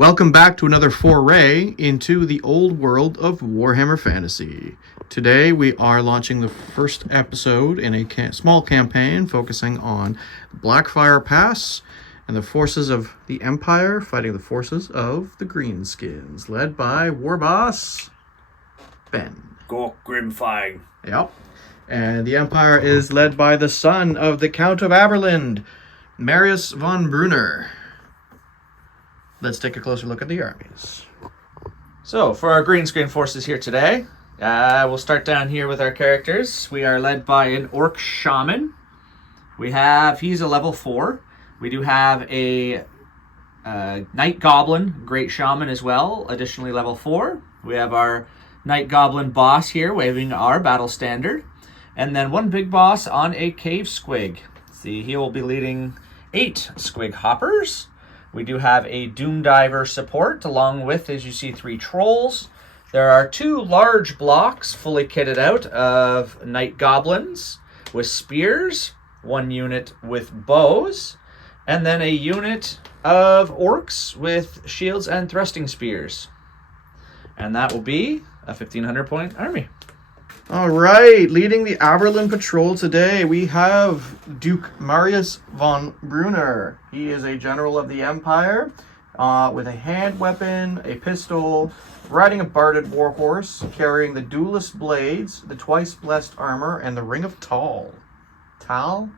Welcome back to another foray into the old world of Warhammer Fantasy. Today we are launching the first episode in a small campaign focusing on Blackfire Pass and the forces of the Empire fighting the forces of the greenskins, led by War Boss Ben. Waaagh Grimfang. Yep. And the Empire is led by the son of the Count of Averland, Marius von Bruner. Let's take a closer look at the armies. So, for our green screen forces here today, we'll start down here with our characters. We are led by an Orc Shaman. He's a level 4. We do have a Night Goblin, Great Shaman as well, additionally level 4. We have our Night Goblin boss here, waving our battle standard. And then one big boss on a Cave Squig. See, he will be leading 8 Squig Hoppers. We do have a Doom Diver support, along with, as you see, 3 Trolls. There are 2 large blocks, fully kitted out, of Night Goblins with spears, 1 unit with bows, and then a unit of Orcs with shields and thrusting spears. And that will be a 1,500-point army. All right, leading the Averland patrol today, we have Duke Marius von Bruner. He is a general of the Empire with a hand weapon, a pistol, riding a barded warhorse, carrying the duelist blades, the twice blessed armor, and the ring of Tal. Tal?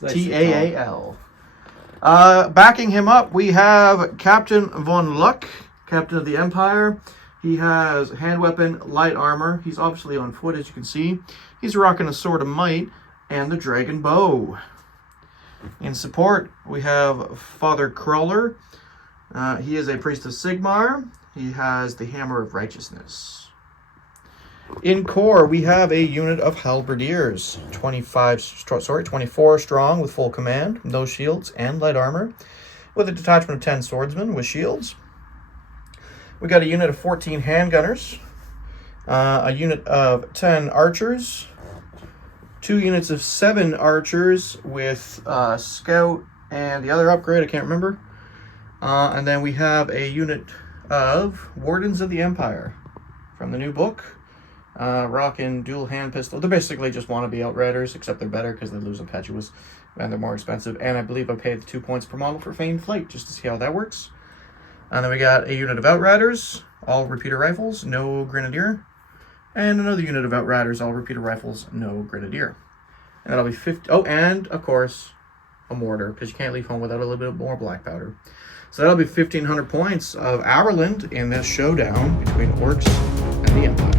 T-A-A-L. Backing him up, we have Captain von Luck, Captain of the Empire. He has hand weapon, light armor. He's obviously on foot, as you can see. He's rocking a Sword of Might and the Dragon Bow. In support, we have Father Crawler. He is a priest of Sigmar. He has the Hammer of Righteousness. In core, we have a unit of halberdiers, 24 strong with full command, no shields and light armor, with a detachment of 10 swordsmen with shields. We got a unit of 14 handgunners, a unit of 10 archers, 2 units of 7 archers with scout and the other upgrade, I can't remember. And then we have a unit of Wardens of the Empire from the new book, rocking dual hand pistol. They basically just want to be Outriders, except they're better because they lose impetuous and they're more expensive. And I believe I paid 2 points per model for Feigned Flight just to see how that works. And then we got a unit of Outriders, all repeater rifles, no Grenadier. And another unit of Outriders, all repeater rifles, no Grenadier. And that'll be 50. Oh, and of course, a mortar, because you can't leave home without a little bit more black powder. So that'll be 1,500 points of Averland in this showdown between Orcs and the Empire.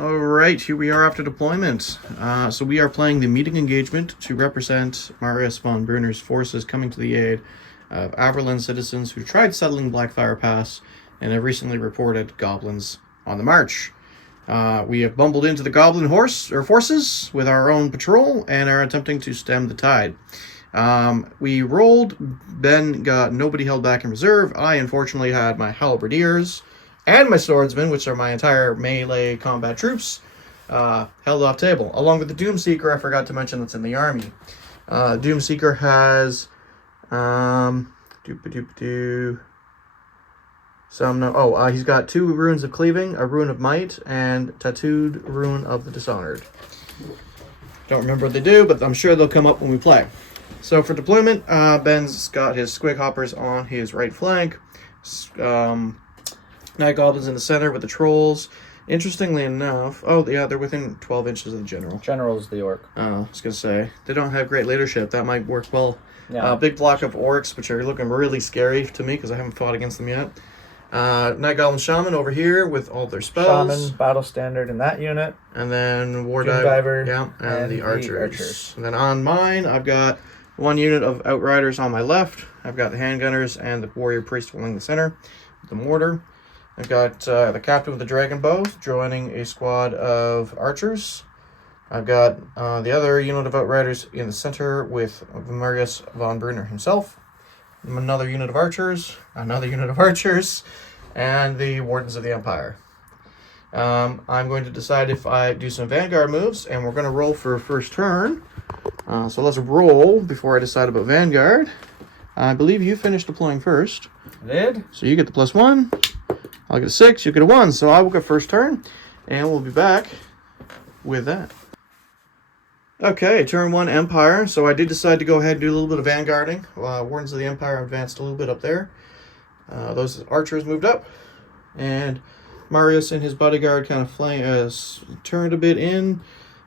Alright, here we are after deployment. So we are playing the meeting engagement to represent Marius von Bruner's forces coming to the aid of Averland citizens who tried settling Blackfire Pass and have recently reported goblins on the march. We have bumbled into the goblin forces with our own patrol and are attempting to stem the tide. We rolled. Ben got nobody held back in reserve. I unfortunately had my halberdiers and my swordsmen, which are my entire melee combat troops, held off table, along with the Doomseeker. I forgot to mention that's in the army. Doomseeker has he's got 2 runes of cleaving, a rune of might, and tattooed rune of the dishonored. Don't remember what they do, but I'm sure they'll come up when we play. So for deployment, Ben's got his Squig Hoppers on his right flank, Night Goblins in the center with the Trolls, Interestingly enough, oh yeah, they're within 12 inches of the general. General's the orc. I was gonna say they don't have great leadership. That might work well. Yeah. Big block of orcs, which are looking really scary to me because I haven't fought against them yet. Night Goblin Shaman over here with all their spells. Shaman, battle standard in that unit. And then War Doom Diver. Yeah, and the archers. And then on mine, I've got one unit of outriders on my left. I've got the handgunners and the warrior priest holding the center with the mortar. I've got the captain with the dragon bow joining a squad of archers. I've got the other unit of outriders in the center with Marius von Bruner himself. Another unit of archers, and the Wardens of the Empire. I'm going to decide if I do some Vanguard moves, and we're going to roll for first turn. So let's roll before I decide about Vanguard. I believe you finished deploying first. I did. So you get the +1. I'll get a 6, you get a 1. So I will get first turn, and we'll be back with that. Okay, turn 1 Empire. So I did decide to go ahead and do a little bit of vanguarding. Wardens of the Empire advanced a little bit up there. Those archers moved up. And Marius and his bodyguard kind of turned a bit in,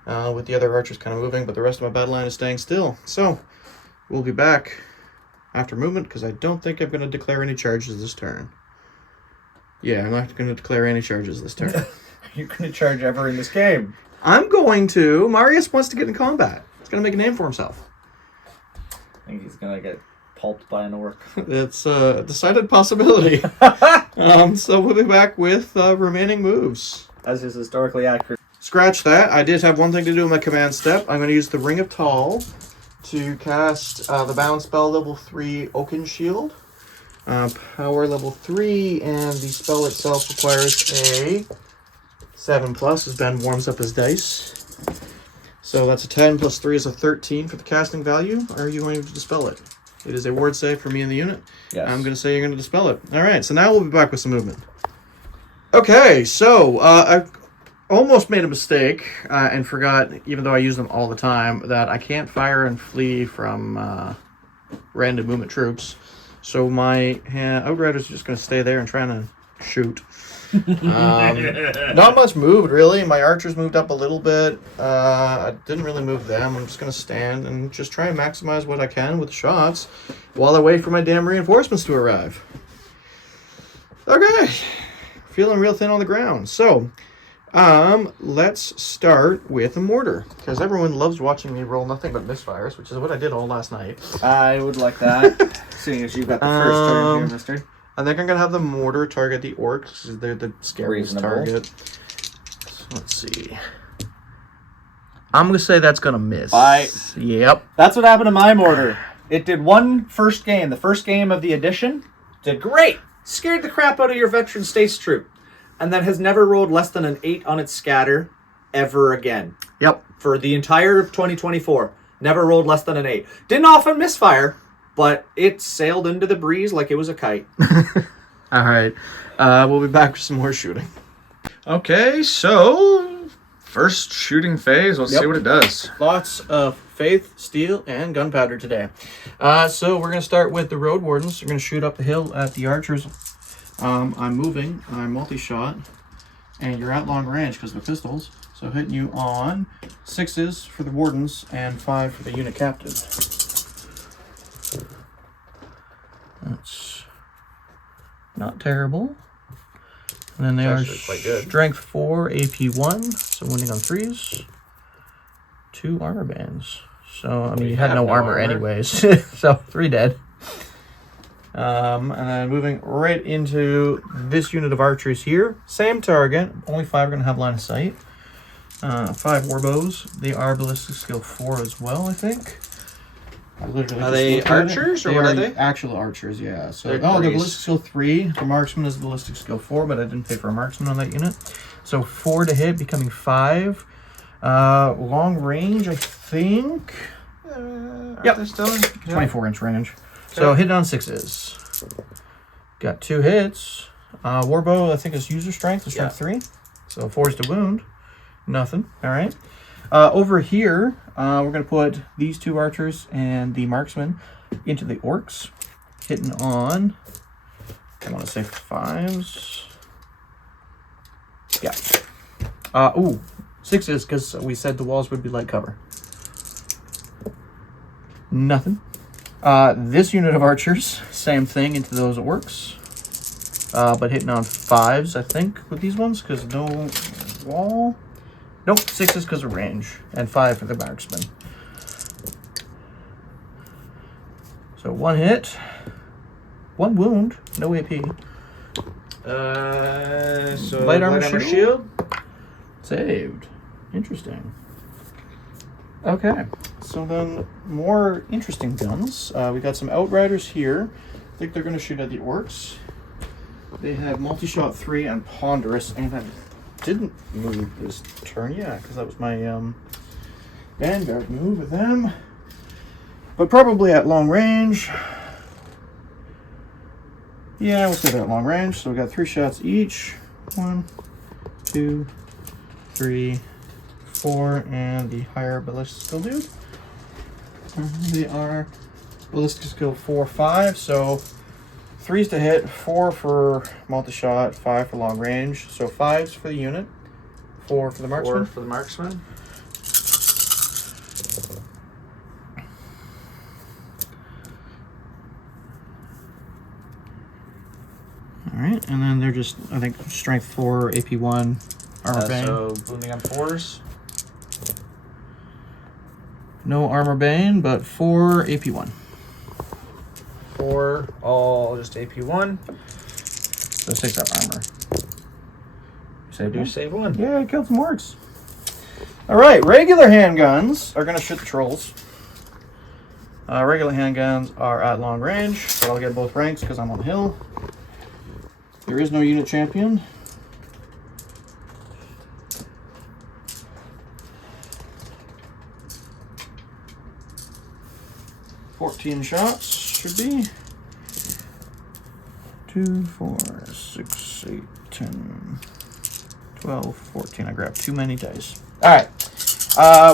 with the other archers kind of moving, but the rest of my battle line is staying still. So we'll be back after movement, because I don't think I'm going to declare any charges this turn. Yeah, I'm not going to declare any charges this turn. Are you going to charge ever in this game? I'm going to. Marius wants to get in combat. He's going to make a name for himself. I think he's going to get pulped by an orc. It's a decided possibility. So we'll be back with remaining moves. As is historically accurate. Scratch that. I did have one thing to do in my command step. I'm going to use the Ring of Tall to cast the bound spell level 3 Oaken Shield. Power level 3, and the spell itself requires a 7+ as Ben warms up his dice. So that's a 10 plus 3 is a 13 for the casting value. Are you going to dispel it? It is a ward save for me in the unit. Yes. I'm going to say you're going to dispel it. All right, so now we'll be back with some movement. Okay, so I almost made a mistake and forgot, even though I use them all the time, that I can't fire and flee from random movement troops. So my outriders are just going to stay there and try to shoot. Not much moved, really. My archers moved up a little bit. I didn't really move them. I'm just going to stand and just try and maximize what I can with the shots while I wait for my damn reinforcements to arrive. Okay. Feeling real thin on the ground. So, let's start with a mortar, because everyone loves watching me roll nothing but misfires, which is what I did all last night. I would like that, seeing as you've got the first turn here, mister. I think I'm going to have the mortar target the orcs, because they're the scariest target. So let's see. I'm going to say that's going to miss. Yep. That's what happened to my mortar. It did one first game. The first game of the edition did great. Scared the crap out of your veteran states troop. And then has never rolled less than an 8 on its scatter ever again. Yep. For the entire of 2024. Never rolled less than an 8. Didn't often misfire, but it sailed into the breeze like it was a kite. All right. We'll be back with some more shooting. Okay, so first shooting phase. Let's see what it does. Lots of faith, steel, and gunpowder today. So we're going to start with the road wardens. We're going to shoot up the hill at the archers. I'm moving. I'm multi-shot. And you're at long range because of the pistols. So hitting you on 6s for the wardens and 5 for the unit captain. That's not terrible. And then they are quite good. strength 4, AP 1, so winning on 3s. 2 armor bands. So, I mean, you had no armor anyways. So, 3 dead. And then moving right into this unit of archers here. Same target, only 5 are going to have line of sight. 5 warbows. They are ballistic skill 4 as well, I think. Are they archers, or what are they? Actual archers, yeah. So, they're ballistic skill 3. The marksman is ballistic skill 4, but I didn't pay for a marksman on that unit. So 4 to hit, becoming 5. Long range, I think. Yep, they're still 24-inch range. Okay. So hit on 6s. Got 2 hits. Warbow, I think, is user strength, is strength 3. So 4s to wound. Nothing. All right. Over here, we're going to put these 2 archers and the marksman into the orcs. Hitting on, I want to say 5s. Yeah. Ooh, 6s because we said the walls would be light cover. Nothing. This unit of archers, same thing into those orcs. But hitting on 5s, I think, with these ones, because no wall. Nope, 6s because of range, and 5 for the marksman. So 1 hit, 1 wound, no AP. So light armor shield. Saved. Interesting. Okay, so then more interesting guns. We got some outriders here. I think they're going to shoot at the orcs. They have multi-shot 3 and ponderous, and I didn't move this turn, yeah, because that was my vanguard move with them. But probably at long range. Yeah, we'll say they're at long range. So we got 3 shots each. 1, 2, 3, 4, and the higher ballistic skill dude. They are ballistic skill 4, 5. So 3s to hit, 4 for multi-shot, 5 for long range. So 5s for the unit, 4 for the marksman. 4 for the marksman. Alright, and then they're just, I think, strength 4, AP 1, armor bane. So wounding on 4s. No armor bane, but 4 AP 1. 4, all just AP 1. So 6 up armor. Save one. Save 1. Yeah, I killed some orcs. Alright, regular handguns are going to shoot the trolls. Regular handguns are at long range, but I'll get both ranks because I'm on the hill. There is no unit champion. $14 shots should be. 2, 4, 6, 8, 10, 12, 14. I grabbed too many dice. Alright.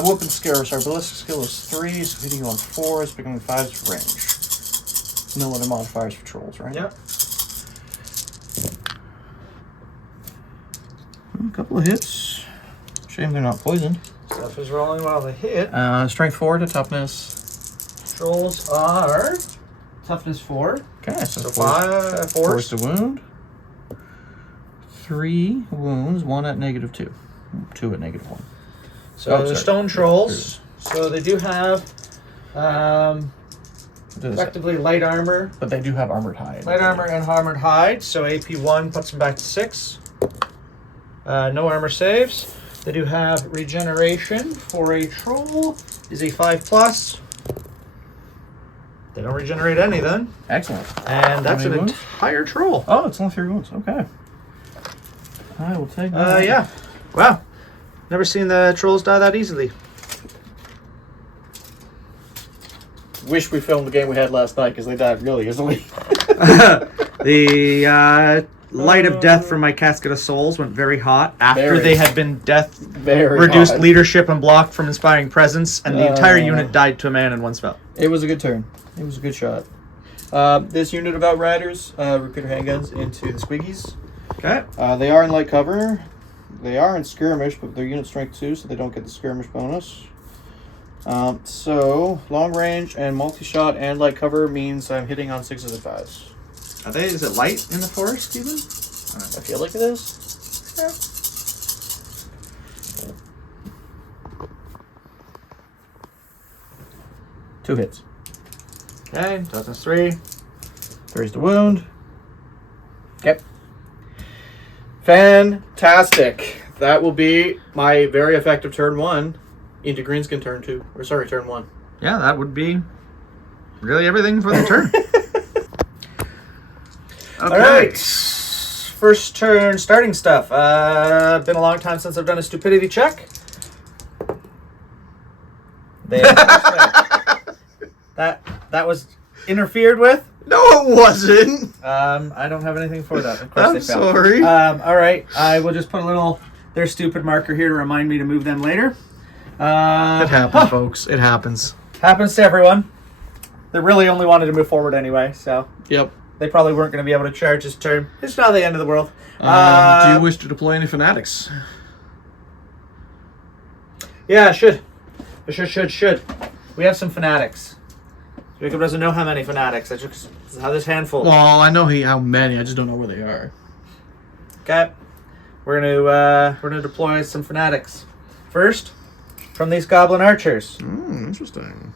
Weapon skill, sorry, ballistic skill is 3, so hitting you on 4s, becoming 5s for range. No other modifiers for trolls, right? Yep. A couple of hits. Shame they're not poisoned. Stuff is rolling while they hit. Strength 4 to toughness. Trolls are toughness 4. Okay, so 5 force to wound. 3 wounds, 1 at -2. 2 at -1. So the stone trolls. So they do have effectively light armor. But they do have armored hide. Light armor and armored hide. So AP 1 puts them back to 6. No armor saves. They do have regeneration for a troll is a 5+. They don't regenerate any then. Excellent. And that's an wounds? entire troll. Oh, it's only 3 wounds. Okay. I will take that. Yeah. Wow. Never seen the trolls die that easily. Wish we filmed the game we had last night because they died really easily. The light of death from my casket of souls went very hot after they had been reduced hot. leadership and blocked from inspiring presence, and the entire unit died to a man in one spell. It was a good turn. It was a good shot. This unit of outriders recruiter handguns into the squiggies. Okay. They are in light cover. They are in skirmish, but they're unit strength 2, so they don't get the skirmish bonus. So long range and multi-shot and light cover means I'm hitting on 6s and 5s. Is it light in the forest even? I feel like it is. Yeah. Two hits. Okay, toughness 3. 3's the wound. Okay. Fantastic. That will be my very effective turn 1 into greenskin turn 2. Or sorry, turn 1. Yeah, that would be really everything for the turn. Okay. All right. First turn starting stuff. Been a long time since I've done a stupidity check. That was interfered with. No, it wasn't. I don't have anything for that. Of course I'm they failed. sorry. All right. I will just put a little their stupid marker here to remind me to move them later. It happens, folks. It happens. Happens to everyone. They really only wanted to move forward anyway, so. Yep. They probably weren't going to be able to charge this turn. It's not the end of the world. Do you wish to deploy any fanatics? Yeah, should. Should. We have some fanatics. Jacob doesn't know how many fanatics. That's just how this handful. Well, I know how many. I just don't know where they are. Okay. We're gonna deploy some fanatics. First, from these goblin archers. Interesting.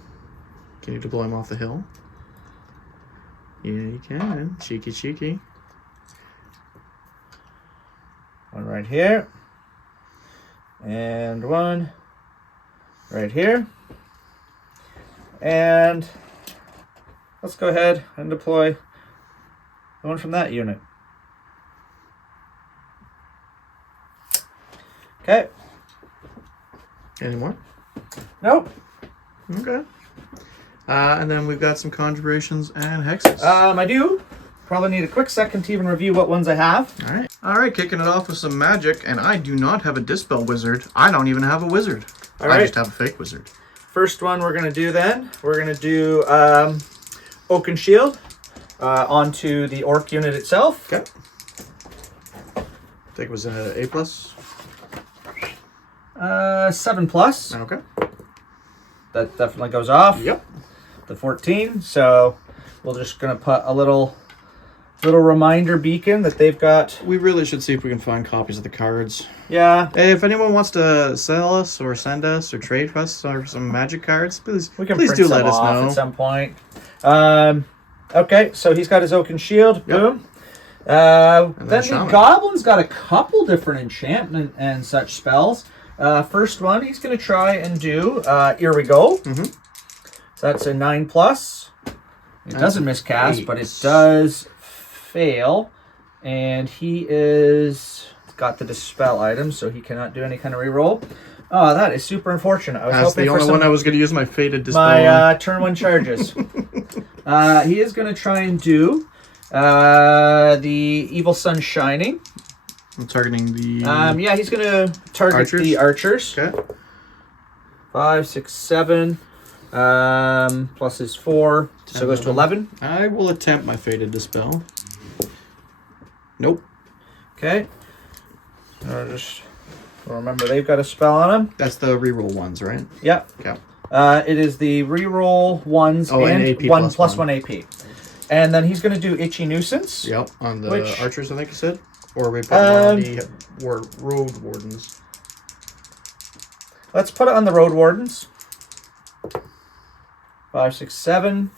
Can you deploy them off the hill? Yeah, you can. Cheeky. One right here. And one right here. And let's go ahead and deploy the one from that unit. Okay. Any more? Nope. Okay. And then we've got some conjurations and hexes. I do probably need a quick second to even review what ones I have. All right, kicking it off with some magic, and I do not have a Dispel Wizard. I don't even have a wizard. All right. I just have a fake wizard. First one we're going to do then, we're going to do Oaken Shield onto the Orc unit itself. Okay. I think it was an A+. 7+. Okay. That definitely goes off. Yep. The 14. So we're just going to put a little reminder beacon that they've got. We really should see if we can find copies of the cards. Yeah. Hey, if anyone wants to sell us or send us or trade us or some magic cards, please We can please print do some let us off know. at some point. Okay, so he's got his Oaken Shield. Yep. Boom. Then the Shaman. Goblin's got a couple different enchantment and such spells. First one, he's going to try and do Here We Go. Mm-hmm. So that's a 9+. It doesn't miscast, 8. but it does fail. And he is got the Dispel item, so he cannot do any kind of reroll. Oh, that is super unfortunate. I was That's hoping the for only some one I was going to use my Fated Dispel my on. turn 1 charges. He is going to try and do the Evil Sun Shining. I'm targeting the... Yeah, he's going to target the archers. Okay. 5, 6, 7. Plus his 4. So it goes to 11. I will attempt my Fated Dispel. Nope. Okay. Just remember, they've got a spell on them. That's the reroll ones, right? Yep. Okay. It is the reroll ones and AP 1 plus +1 AP. And then he's going to do Itchy Nuisance. Yep, on the Which- archers, I think you said? Or we put one on the road wardens. Let's put it on the Road Wardens. 5, 6, 7.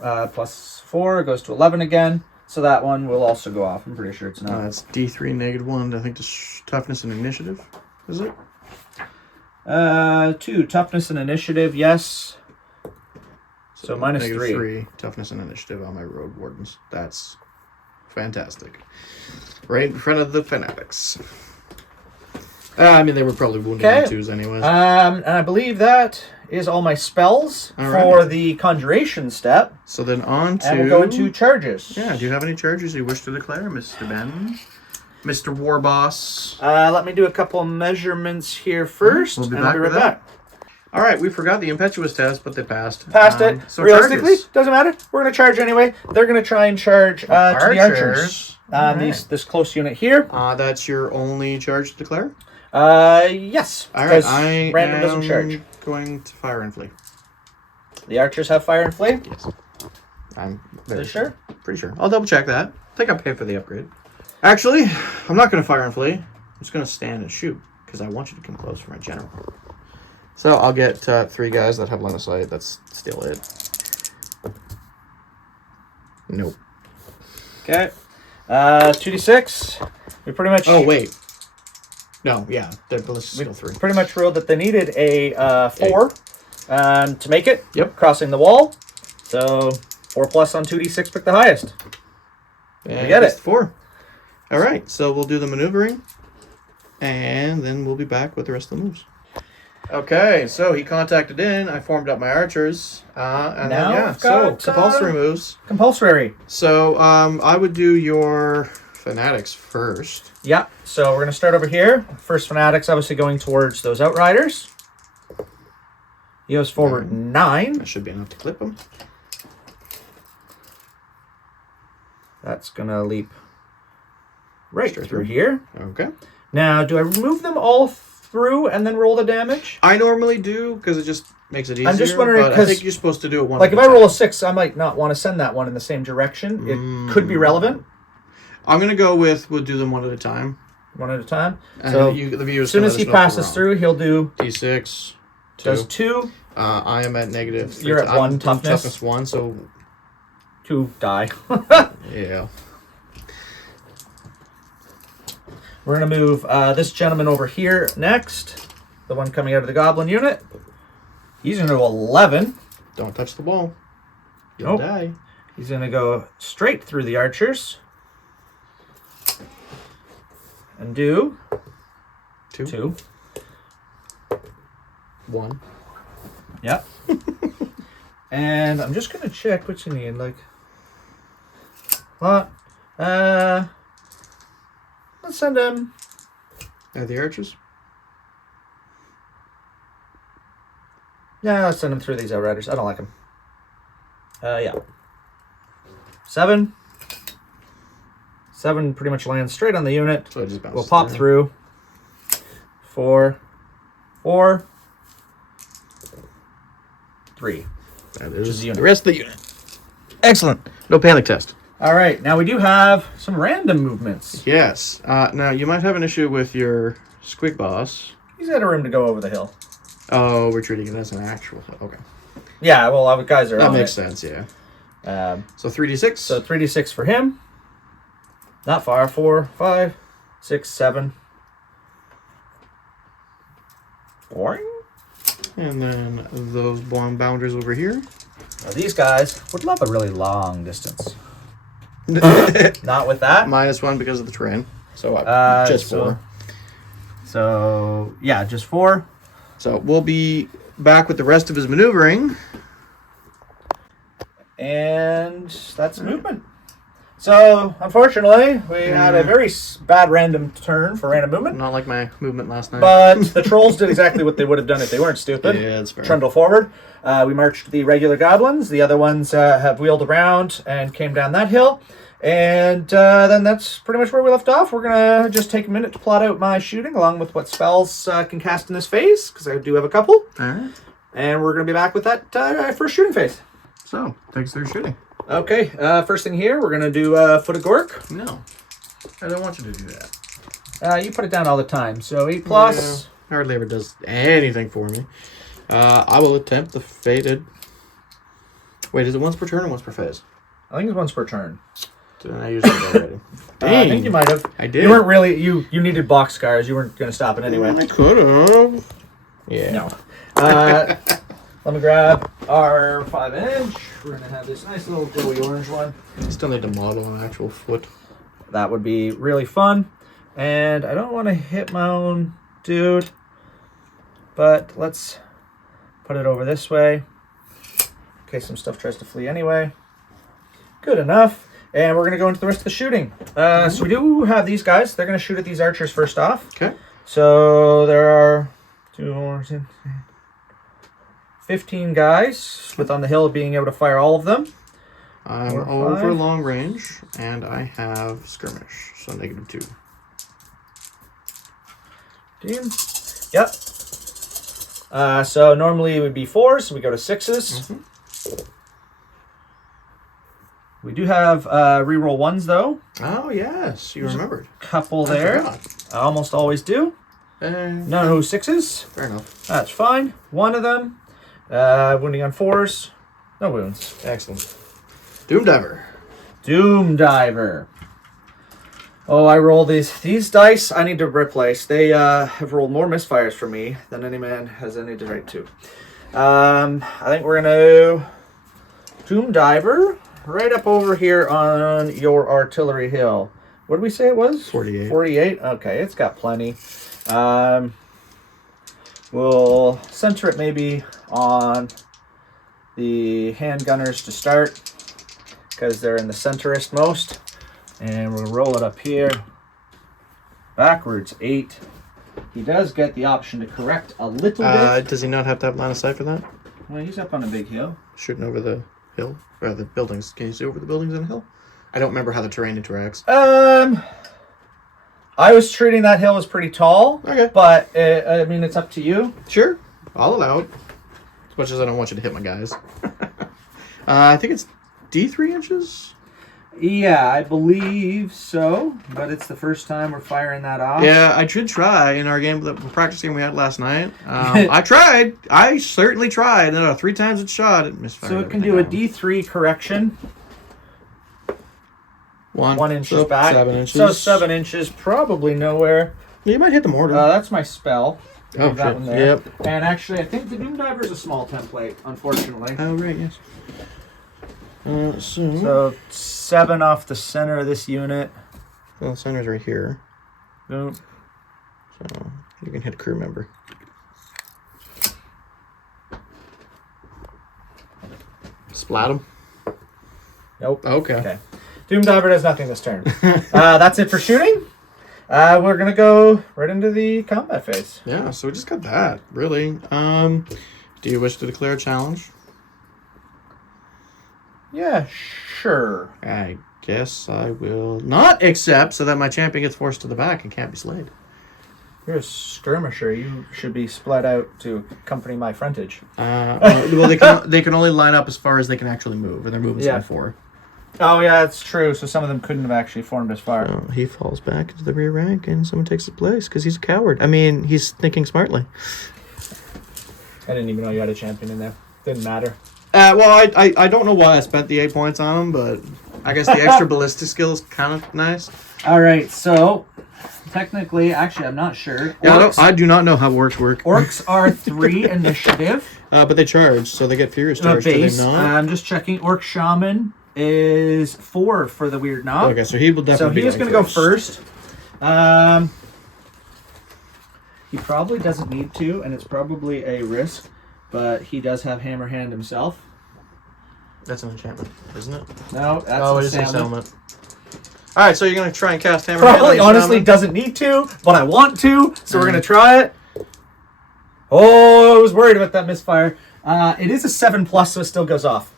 Plus 4 goes to 11 again. So that one will also go off. I'm pretty sure it's not. It's D3 -1. I think the toughness and initiative. Is it? 2 toughness and initiative, yes. So minus -3. 3. Toughness and initiative on my road wardens. That's fantastic. Right in front of the fanatics. I mean, they were probably wounded Okay. in 2s anyways. And I believe that is all my spells All for right. the conjuration step. So then on to... And we'll go into charges. Yeah, do you have any charges you wish to declare, Mr. Ben? Mr. Warboss? Let me do a couple measurements here first. We'll be and I'll back be right with that. back. All right, we forgot the impetuous test, but they passed. Passed it. So Realistically, charges. doesn't matter. We're going to charge anyway. They're going to try and charge to the archers. All right. This close unit here. That's your only charge to declare? Yes. All right, because I random am doesn't charge. going to fire and flee. The archers have fire and flame. Yes. I'm Are you sure? pretty sure. I'll double check that. I think I paid for the upgrade. Actually, I'm not going to fire and flee. I'm just going to stand and shoot because I want you to come close for my general. So I'll get 3 guys that have line of sight. That's still it. Nope. Okay. 2d6. We pretty much. Oh, wait. No, yeah. They're still 3. Pretty much ruled that they needed a 4 to make it. Yep. Crossing the wall. So 4+ on 2d6, pick the highest. And get it's it. 4. All right, so we'll do the maneuvering, and then we'll be back with the rest of the moves. Okay, so he contacted in. I formed up my archers, and Now then we've got, compulsory moves. Compulsory. So I would do your fanatics first. Yeah. So we're gonna start over here. First fanatics, obviously going towards those outriders. He goes forward 9. That should be enough to clip them. That's gonna leap right Straight through through. here. Okay. Now, do I remove them all through and then roll the damage? I normally do because it just makes it easier. I'm just wondering, but I think you're supposed to do it one. Like if I roll a 6, I might not want to send that one in the same direction. It could be relevant. I'm gonna go with we'll do them one at a time. One at a time. And So the viewers as soon as he passes through, he'll do D6. Does 2. I am at negative. You're at 1 toughness. Toughness 1, so 2 die. yeah. We're gonna move this gentleman over here next. The one coming out of the goblin unit. He's gonna go 11. Don't touch the ball. You'll die. He's gonna go straight through the archers. And do 2. 1. Yep. And I'm just gonna check what you need. Like, what? Let's send him. The archers. Yeah, let's send him through these outriders. I don't like him. Yeah. 7. 7 pretty much lands straight on the unit. So it just We'll pop through. 4. 4. 3. There's the unit. the rest of the unit. Excellent. No panic test. All right. Now we do have some random movements. Yes. Now you might have an issue with your squig boss. He's got a room to go over the hill. Oh, we're treating it as an actual. Okay. Yeah. Well, our guys are. That makes sense. Yeah. So 3d6. So 3d6 for him. Not far. 4, 5, 6, 7. Boring. And then those bounders over here. Now these guys would love a really long distance. Not with that. -1 because of the terrain. So just 4. So yeah, just 4. So we'll be back with the rest of his maneuvering. And that's movement. So, unfortunately, we had a very bad random turn for random movement. Not like my movement last night. But the trolls did exactly what they would have done if they weren't stupid. Yeah, that's fair. Trundle forward. We marched the regular goblins. The other ones have wheeled around and came down that hill. And then that's pretty much where we left off. We're going to just take a minute to plot out my shooting along with what spells can cast in this phase, because I do have a couple. All right. And we're going to be back with that first shooting phase. So, thanks for shooting. Okay, first thing here, we're going to do Foot of Gork. No. I don't want you to do that. You put it down all the time, so 8 plus. Yeah, hardly ever does anything for me. I will attempt the fated. Wait, is it once per turn or once per phase? I think it's once per turn. Did I use it already? I think you might have. I did. You weren't really, you needed box scars. You weren't going to stop it anyway. I could have. Yeah. No. Let me grab our 5-inch. We're going to have this nice little glowy orange one. I still need to model an actual foot. That would be really fun. And I don't want to hit my own dude, but let's put it over this way in case some stuff tries to flee anyway. Good enough. And we're going to go into the rest of the shooting. So we do have these guys. They're going to shoot at these archers first off. Okay. So there are 15 guys with on the hill being able to fire all of them. I'm over long range, and I have skirmish, so -2. Team. Yep. So normally it would be 4, so we go to 6s. Mm-hmm. We do have reroll 1s though. Oh yes, you remembered. Couple there. I almost always do. No 6s. Fair enough. That's fine. One of them. Wounding on 4s. No wounds. Excellent. Doom Diver. Doom Diver. Oh, I roll these dice. I need to replace. They have rolled more misfires for me than any man has any right to. I think we're gonna Doom Diver right up over here on your artillery hill. What did we say it was? 48. 48. Okay, it's got plenty. We'll center it maybe on the handgunners to start, because they're in the centerist most. And we'll roll it up here. Backwards 8. He does get the option to correct a little bit. Does he not have to have line of sight for that? Well, he's up on a big hill. Shooting over the hill? Or the buildings. Can you see over the buildings on the hill? I don't remember how the terrain interacts. I was treating that hill as pretty tall. Okay. But, I mean, it's up to you. Sure. I'll allow it. As much as I don't want you to hit my guys. I think it's D3 inches? Yeah, I believe so. But it's the first time we're firing that off. Yeah, I did try in our game, the practice game we had last night. I tried. I certainly tried. And 3 times it shot. It misfired. So it can do a D3 correction. 1 inch so back. 7 inches. So 7 inches, probably nowhere. Yeah, you might hit the mortar. That's my spell. Oh, Leave that shit. one there. Yep. And actually, I think the Doom Diver is a small template, unfortunately. Oh, right, yes. So 7 off the center of this unit. Well, the center's right here. Boom. So you can hit a crew member. Splat him. Nope. Okay. Doom Diver does nothing this turn. That's it for shooting. We're going to go right into the combat phase. Yeah, so we just got that, really. Do you wish to declare a challenge? Yeah, sure. I guess I will not accept so that my champion gets forced to the back and can't be slayed. You're a skirmisher. You should be split out to accompany my frontage. Well, they can only line up as far as they can actually move, and they're moving Yeah. 4. Oh, yeah, that's true. So some of them couldn't have actually formed as far. He falls back into the rear rank, and someone takes his place because he's a coward. I mean, he's thinking smartly. I didn't even know you had a champion in there. Didn't matter. Well, I don't know why I spent the 8 points on him, but I guess the extra ballistic skill is kind of nice. All right, so technically, actually, I'm not sure. Yeah, I do not know how orcs work. Orcs are 3 initiative. But they charge, so they get furious charge. Base. Do they not? I'm just checking. Orc Shaman is 4 for the weird knob. Okay, so he will definitely. So he is going to go first. He probably doesn't need to, and it's probably a risk, but he does have Hammer Hand himself. That's an enchantment, isn't it? No, that's it a is an settlement. All right, so you're going to try and cast Hammer Hand. Probably, honestly, doesn't need to, but I want to, so we're going to try it. Oh, I was worried about that misfire. It is a 7+, so it still goes off.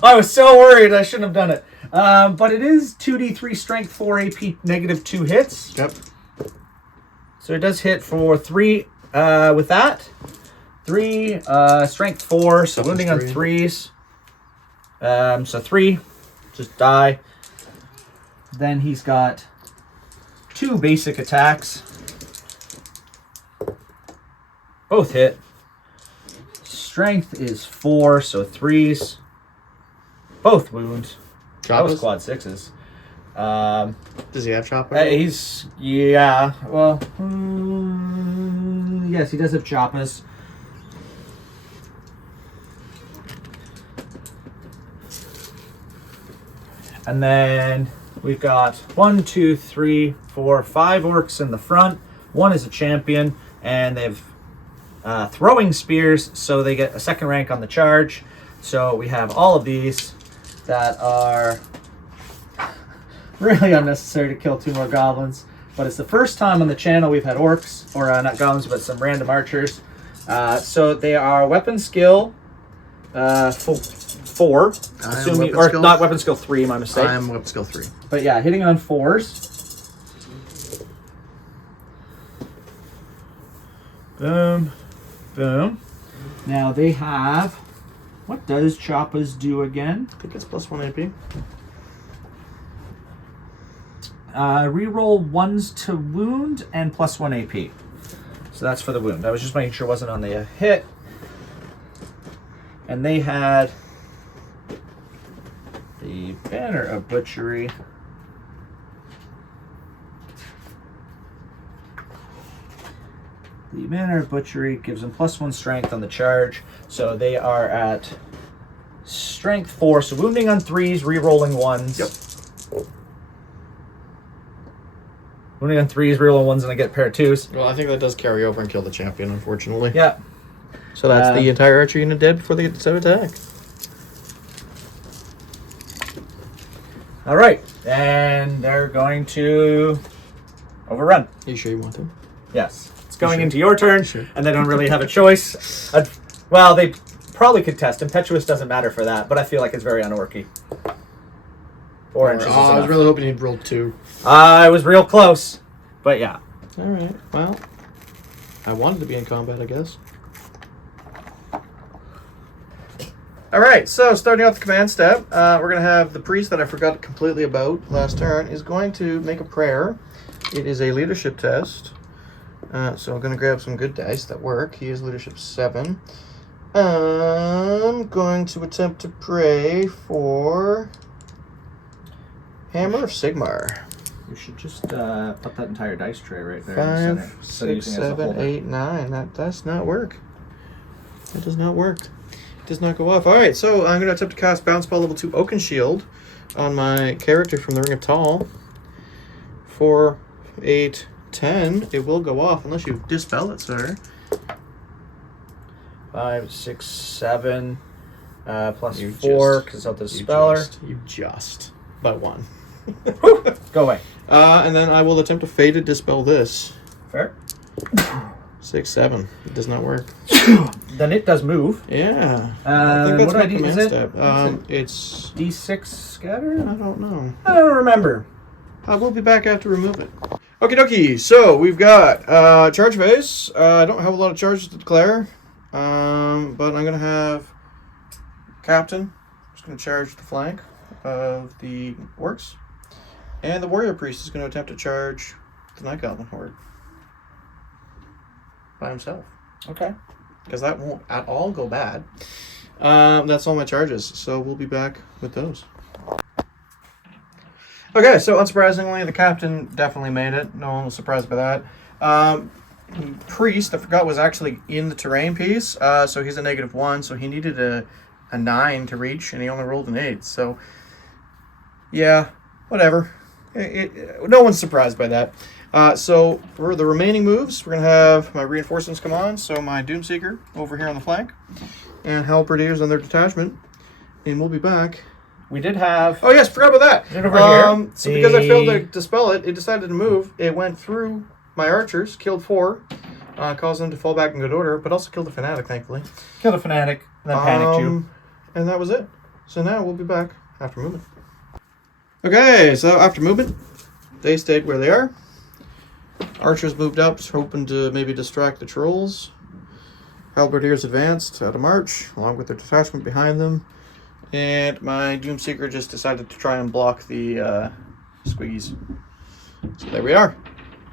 I was so worried I shouldn't have done it. But it is 2d3 strength, 4 AP, -2 hits. Yep. So it does hit for 3 with that. 3, strength 4, so wounding on 3s. So 3, just die. Then he's got 2 basic attacks. Both hit. Strength is 4, so 3s. Both wound. That was quad 6s. Does he have chopper? Yeah. Well, yes, he does have choppas. And then we've got 1, 2, 3, 4, 5 orcs in the front. 1 is a champion, and they've throwing spears, so they get a 2nd rank on the charge. So we have all of these that are really unnecessary to kill 2 more goblins. But it's the first time on the channel we've had orcs, or not goblins, but some random archers. So they are weapon skill 4. Assuming, or skill? not weapon skill 3, my mistake. I am weapon skill 3. But yeah, hitting on 4s. Boom. Boom. Now they have... What does Choppas do again? I think it's +1 AP. Reroll 1s to wound and +1 AP. So that's for the wound. I was just making sure it wasn't on the hit. And they had the Banner of Butchery. The Banner of Butchery gives them +1 strength on the charge. So they are at strength 4. So wounding on 3s, rerolling 1s. Yep. Wounding on 3s, rerolling 1s, and I get a pair of 2s. Well, I think that does carry over and kill the champion, unfortunately. Yeah. So that's the entire archer unit dead before they get to set attack. All right, and they're going to overrun. Are you sure you want to? Yes, it's going into your turn, and they don't really have a choice. Well, they probably could test. Impetuous doesn't matter for that, but I feel like it's very unorky. 4 inches is I was enough. really hoping he'd roll 2. I was real close, but yeah. All right. Well, I wanted to be in combat, I guess. All right. So starting off the command step, we're gonna have the priest that I forgot completely about last turn is going to make a prayer. It is a leadership test. So I'm gonna grab some good dice that work. He is leadership 7. I'm going to attempt to pray for Hammer of Sigmar. You should just put that entire dice tray right there in the 5, center. 6, 7, 8, 9. That does not work. That does not work. It does not go off. All right, so I'm going to attempt to cast Bounce Ball level 2 Oaken Shield on my character from the Ring of Tall. 4, 8, 10. It will go off unless you dispel it, sir. 5, 6, 7, plus You 4 just- because of the speller. You just by 1. Go away. And then I will attempt to Faded Dispel this. Fair. 6, 7. It does not work. Then it does move. Yeah. I think that's what my ID is command it? step. It's... D6 scatter? I don't know. I don't remember. I will be back after remove it. Okie dokie. So we've got charge phase. I don't have a lot of charges to declare. But I'm going to have Captain. Just going to charge the flank of the orcs. And the warrior priest is going to attempt to charge the night goblin horde. By himself. Okay. Because that won't at all go bad. That's all my charges. So we'll be back with those. Okay, so unsurprisingly, the captain definitely made it. No one was surprised by that. Priest, I forgot, was actually in the terrain piece. So he's a -1, so he needed a 9 to reach, and he only rolled an 8. So, yeah, whatever. No one's surprised by that. So for the remaining moves, we're going to have my reinforcements come on. So my Doomseeker over here on the flank, and Halberdiers on their detachment. And we'll be back. We did have... Oh yes, forgot about that. Right over here. So because I failed to dispel it, it decided to move. It went through my archers, killed 4, caused them to fall back in good order, but also killed a fanatic, thankfully. Killed a fanatic, then panicked you. And that was it. So now we'll be back after movement. Okay, so after movement, they stayed where they are. Archers moved up, hoping to maybe distract the trolls. Halberdiers advanced out of march, along with their detachment behind them. And my Doomseeker just decided to try and block the squiggies. So there we are.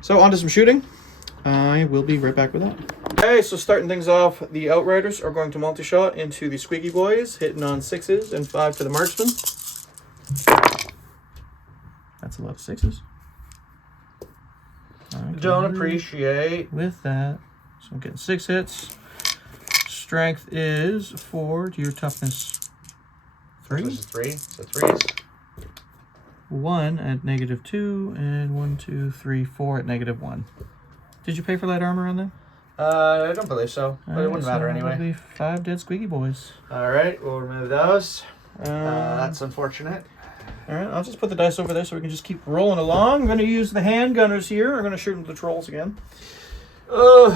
So on to some shooting. I will be right back with that. Okay, so starting things off, the Outriders are going to multi-shot into the squiggy boys, hitting on 6s and 5 to the marksman. That's a lot of 6s. Don't appreciate. With that. So I'm getting 6 hits. Strength is 4 to your toughness 3. This is 3. So 3s. 1 at -2, and 1, 2, 3, 4 at -1. Did you pay for light armor on them? I don't believe so, but it wouldn't matter anyway. That'll be 5 dead squeaky boys. All right, we'll remove those. That's unfortunate. All right, I'll just put the dice over there so we can just keep rolling along. I'm going to use the handgunners here. I'm going to shoot into the trolls again. 2,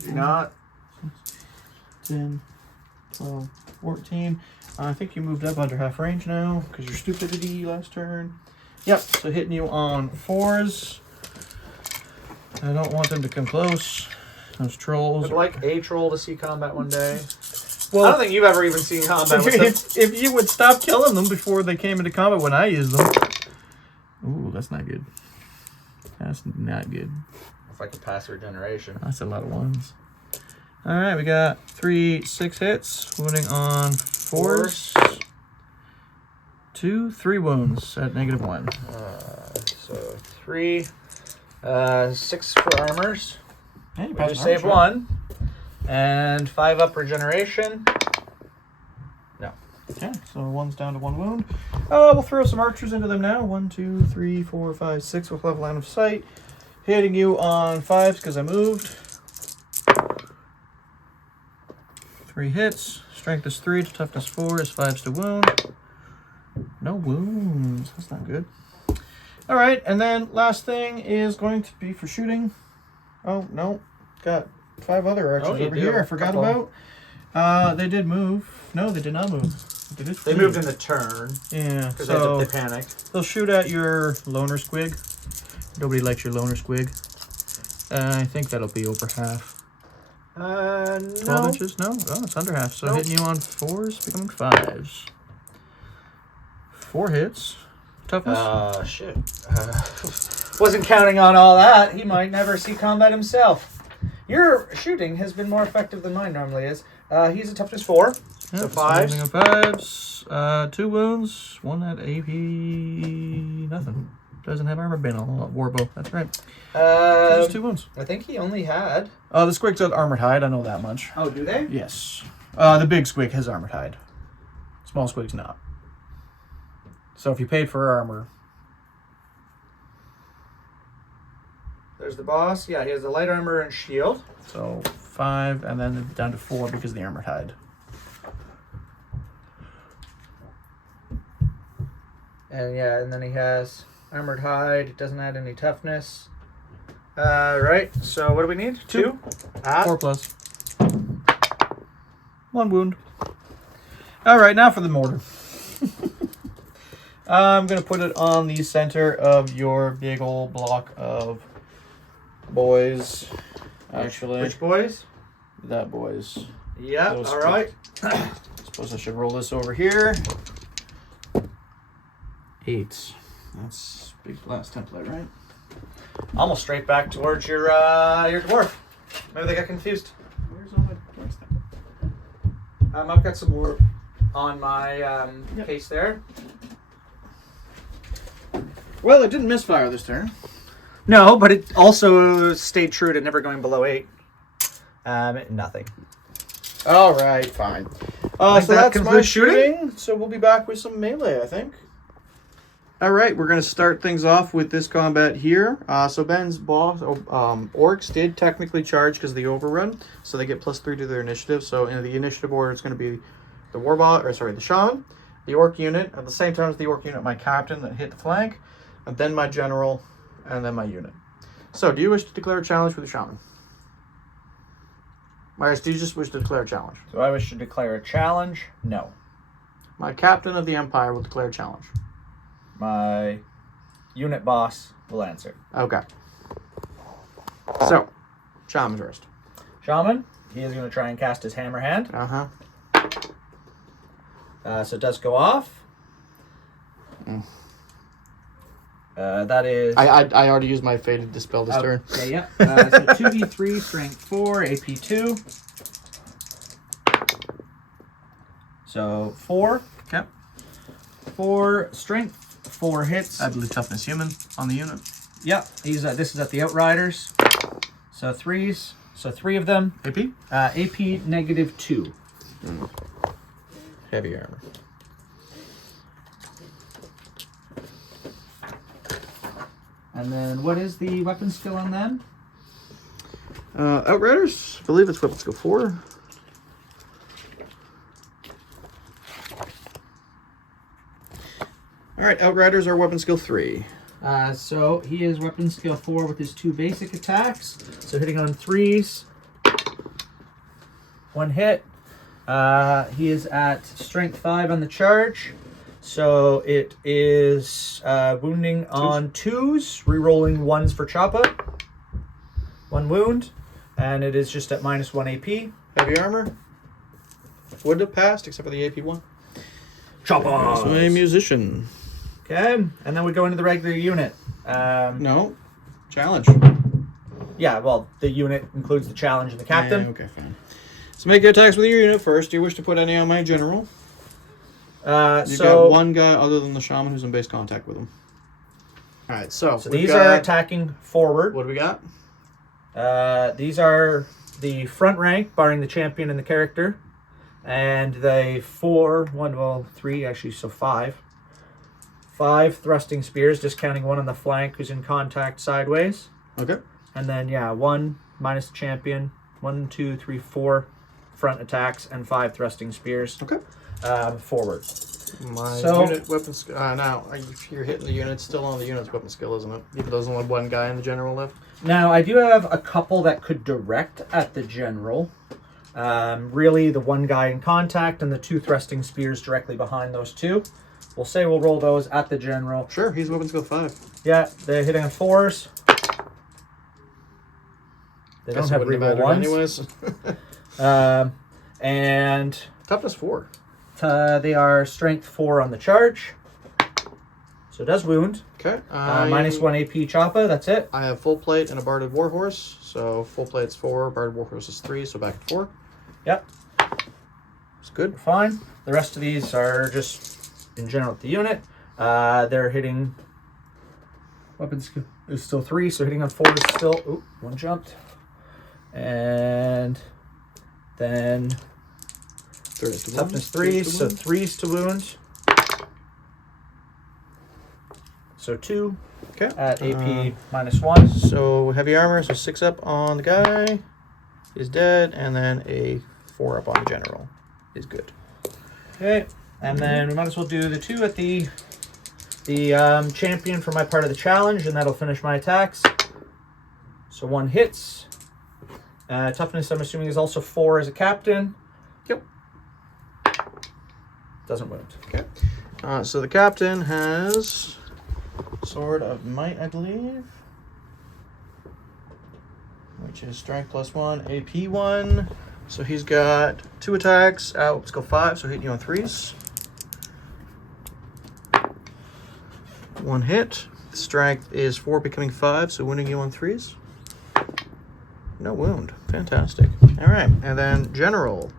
Do not. 10, 12, 14. I think you moved up under half range now because your stupidity last turn. Yep, so hitting you on 4s. I don't want them to come close. Those trolls. I'd like a troll to see combat one day. Well, I don't think you've ever even seen combat with them. if you would stop killing them before they came into combat when I used them. Ooh, that's not good. That's not good. If I could pass regeneration. That's a lot of 1s. All right, we got 3 6 hits, wounding on 4s. 2 3 wounds at -1. So 3, 6 for armors. Hey, We just save 1, and 5 up regeneration. No. Okay, so 1's down to 1 wound. We'll throw some archers into them now. 1, 2, 3, 4, 5, 6 with level line of sight. Hitting you on 5s because I moved. 3 hits. Strength is 3 to toughness 4 is 5s to wound. No wounds. That's not good. All right, and then last thing is going to be for shooting. Oh, no. Got 5 other archers over here I forgot about. They did move. No, they did not move. They moved in the turn. Yeah, Because so they panicked. they'll shoot at your loner squig. Nobody likes your loner squig. I think that'll be over half. 12 No. inches? No? Oh, it's under half. So Nope. hitting you on 4s, becoming 5s. 4 hits. Toughness? Shit. Wasn't counting on all that. He might never see combat himself. Your shooting has been more effective than mine normally is. He's a toughness 4. Yep, So 5s. So 5s. 2 wounds. 1 at AP. Nothing. Doesn't have armor bin on warbow. That's right. Just 2 wounds. I think he only had. The squig's got armored hide. I know that much. Oh, do they? Yes. The big squig has armored hide. Small squig's not. So if you paid for armor. There's the boss. Yeah, he has the light armor and shield. So 5, and then down to 4 because of the armored hide. And yeah, and then he has armored hide. It doesn't add any toughness. Right. So what do we need? 2? 4 plus. 1 wound. All right, now for the mortar. I'm going to put it on the center of your big old block of boys. Actually, Which boys? that boys. Yeah. Those All right. Suppose I should roll this over here. 8. That's big blast template, right? Almost straight back towards your dwarf. Maybe they got confused. Where's all my blast template? I've got some more on my case there. Well, it didn't misfire this turn. No, but it also stayed true to never going below 8. Nothing. All right, fine. think So that that's my concludes shooting? shooting. So we'll be back with some melee, I think. All right, we're going to start things off with this combat here. So Ben's boss, orcs did technically charge because of the overrun, so they get +3 to their initiative. So in the initiative order, it's going to be the the shaman, the orc unit, at the same time as the orc unit, my captain that hit the flank, and then my general, and then my unit. So, do you wish to declare a challenge for the shaman? Marius, do you just wish to declare a challenge? Do I wish to declare a challenge? No. My captain of the empire will declare a challenge. My unit boss will answer. Okay. So, shaman first. Shaman, he is going to try and cast his hammer hand. Uh-huh. So it does go off. That is... I already used my Faded Dispel this turn. Okay, yeah. So 2d3, strength 4, AP 2. So 4. Okay. 4, strength 4 hits. I believe toughness human on the unit. Yep. He's this is at the Outriders. So 3s. So 3 of them. AP? AP -2. Heavy armor. And then what is the weapon skill on them? Outriders? I believe it's weapon skill 4. Alright, Outriders are weapon skill 3. So he is weapon skill 4 with his 2 basic attacks. So hitting on 3s. 1 hit. He is at strength 5 on the charge. So it is wounding on 2s, rerolling 1s for chop up. 1 wound. And it is just at -1 AP. Heavy armor? Would have passed except for the AP 1. Chop up! So a musician. Okay, and then we go into the regular unit. No. Challenge. Yeah, well, the unit includes the challenge and the captain. Yeah, okay, fine. So make your attacks with your unit first. Do you wish to put any on my general? You've got 1 guy other than the shaman who's in base contact with him. Alright, so these are attacking forward. What do we got? These are the front rank, barring the champion and the character. And they 3 actually, so 5. 5 thrusting spears, discounting 1 on the flank who's in contact sideways. Okay. And then, yeah, 1 minus the champion. 1, 2, 3, 4 front attacks, and 5 thrusting spears. Okay. Forward. My So- unit weapon skill. Now, if you're hitting the unit, it's still on the unit's weapon skill, isn't it? Even though there's only 1 guy in the general left. Now, I do have a couple that could direct at the general. Really, the one guy in contact and the 2 thrusting spears directly behind those 2. We'll say we'll roll those at the general. Sure, he's weapon skill 5. Yeah, they're hitting on 4s. They don't have reroll 1s. Anyways. And Toughness 4. They are strength 4 on the charge. So it does wound. Okay. Minus 1 AP choppa, that's it. I have full plate and a barded warhorse. So full plate's 4, barded warhorse is 3, so back to 4. Yep. It's good. Fine. The rest of these are just in general with the unit. They're hitting. Weapons is still 3, so hitting on 4 is still. Oop, 1 jumped. And then toughness 3, so 3s to wound. So 2 at AP minus 1. So heavy armor, so 6 up on the guy is dead, and then a 4 up on the general is good. Okay, and then we might as well do the 2 at the champion for my part of the challenge, and that'll finish my attacks. So 1 hits. Toughness, I'm assuming, is also 4 as a captain. Yep. Doesn't wound. Okay. So the captain has Sword of Might, I believe, which is strength plus 1, AP 1. So he's got 2 attacks. Let's go 5, so hitting you on 3s. 1 hit. Strength is 4, becoming 5, so winning you on 3s. No wound. Fantastic. All right, and then General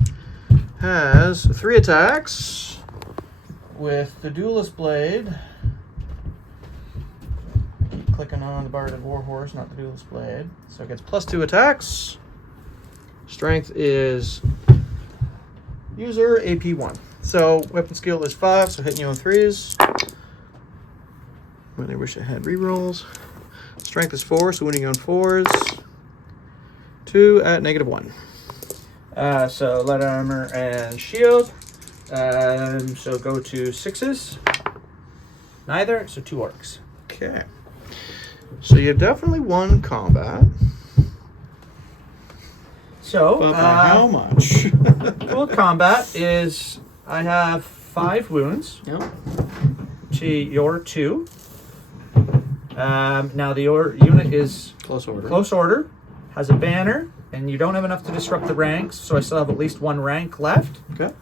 has 3 attacks with the Duelist Blade. Keep clicking on the Barded Warhorse, not the Duelist Blade. So it gets plus 2 attacks. Strength is user, AP 1. So weapon skill is 5, so hitting you on 3s. When I wish I had rerolls. Strength is 4, so winning you on 4s. 2 at -1. So light armor and shield. So go to 6s. Neither, so 2 orcs. Okay. So you definitely won combat. So But by how much? full combat is I have 5 wounds. Yep. To your 2. Now the unit is Close order. close order, has a banner, and you don't have enough to disrupt the ranks, so I still have at least 1 rank left. Okay.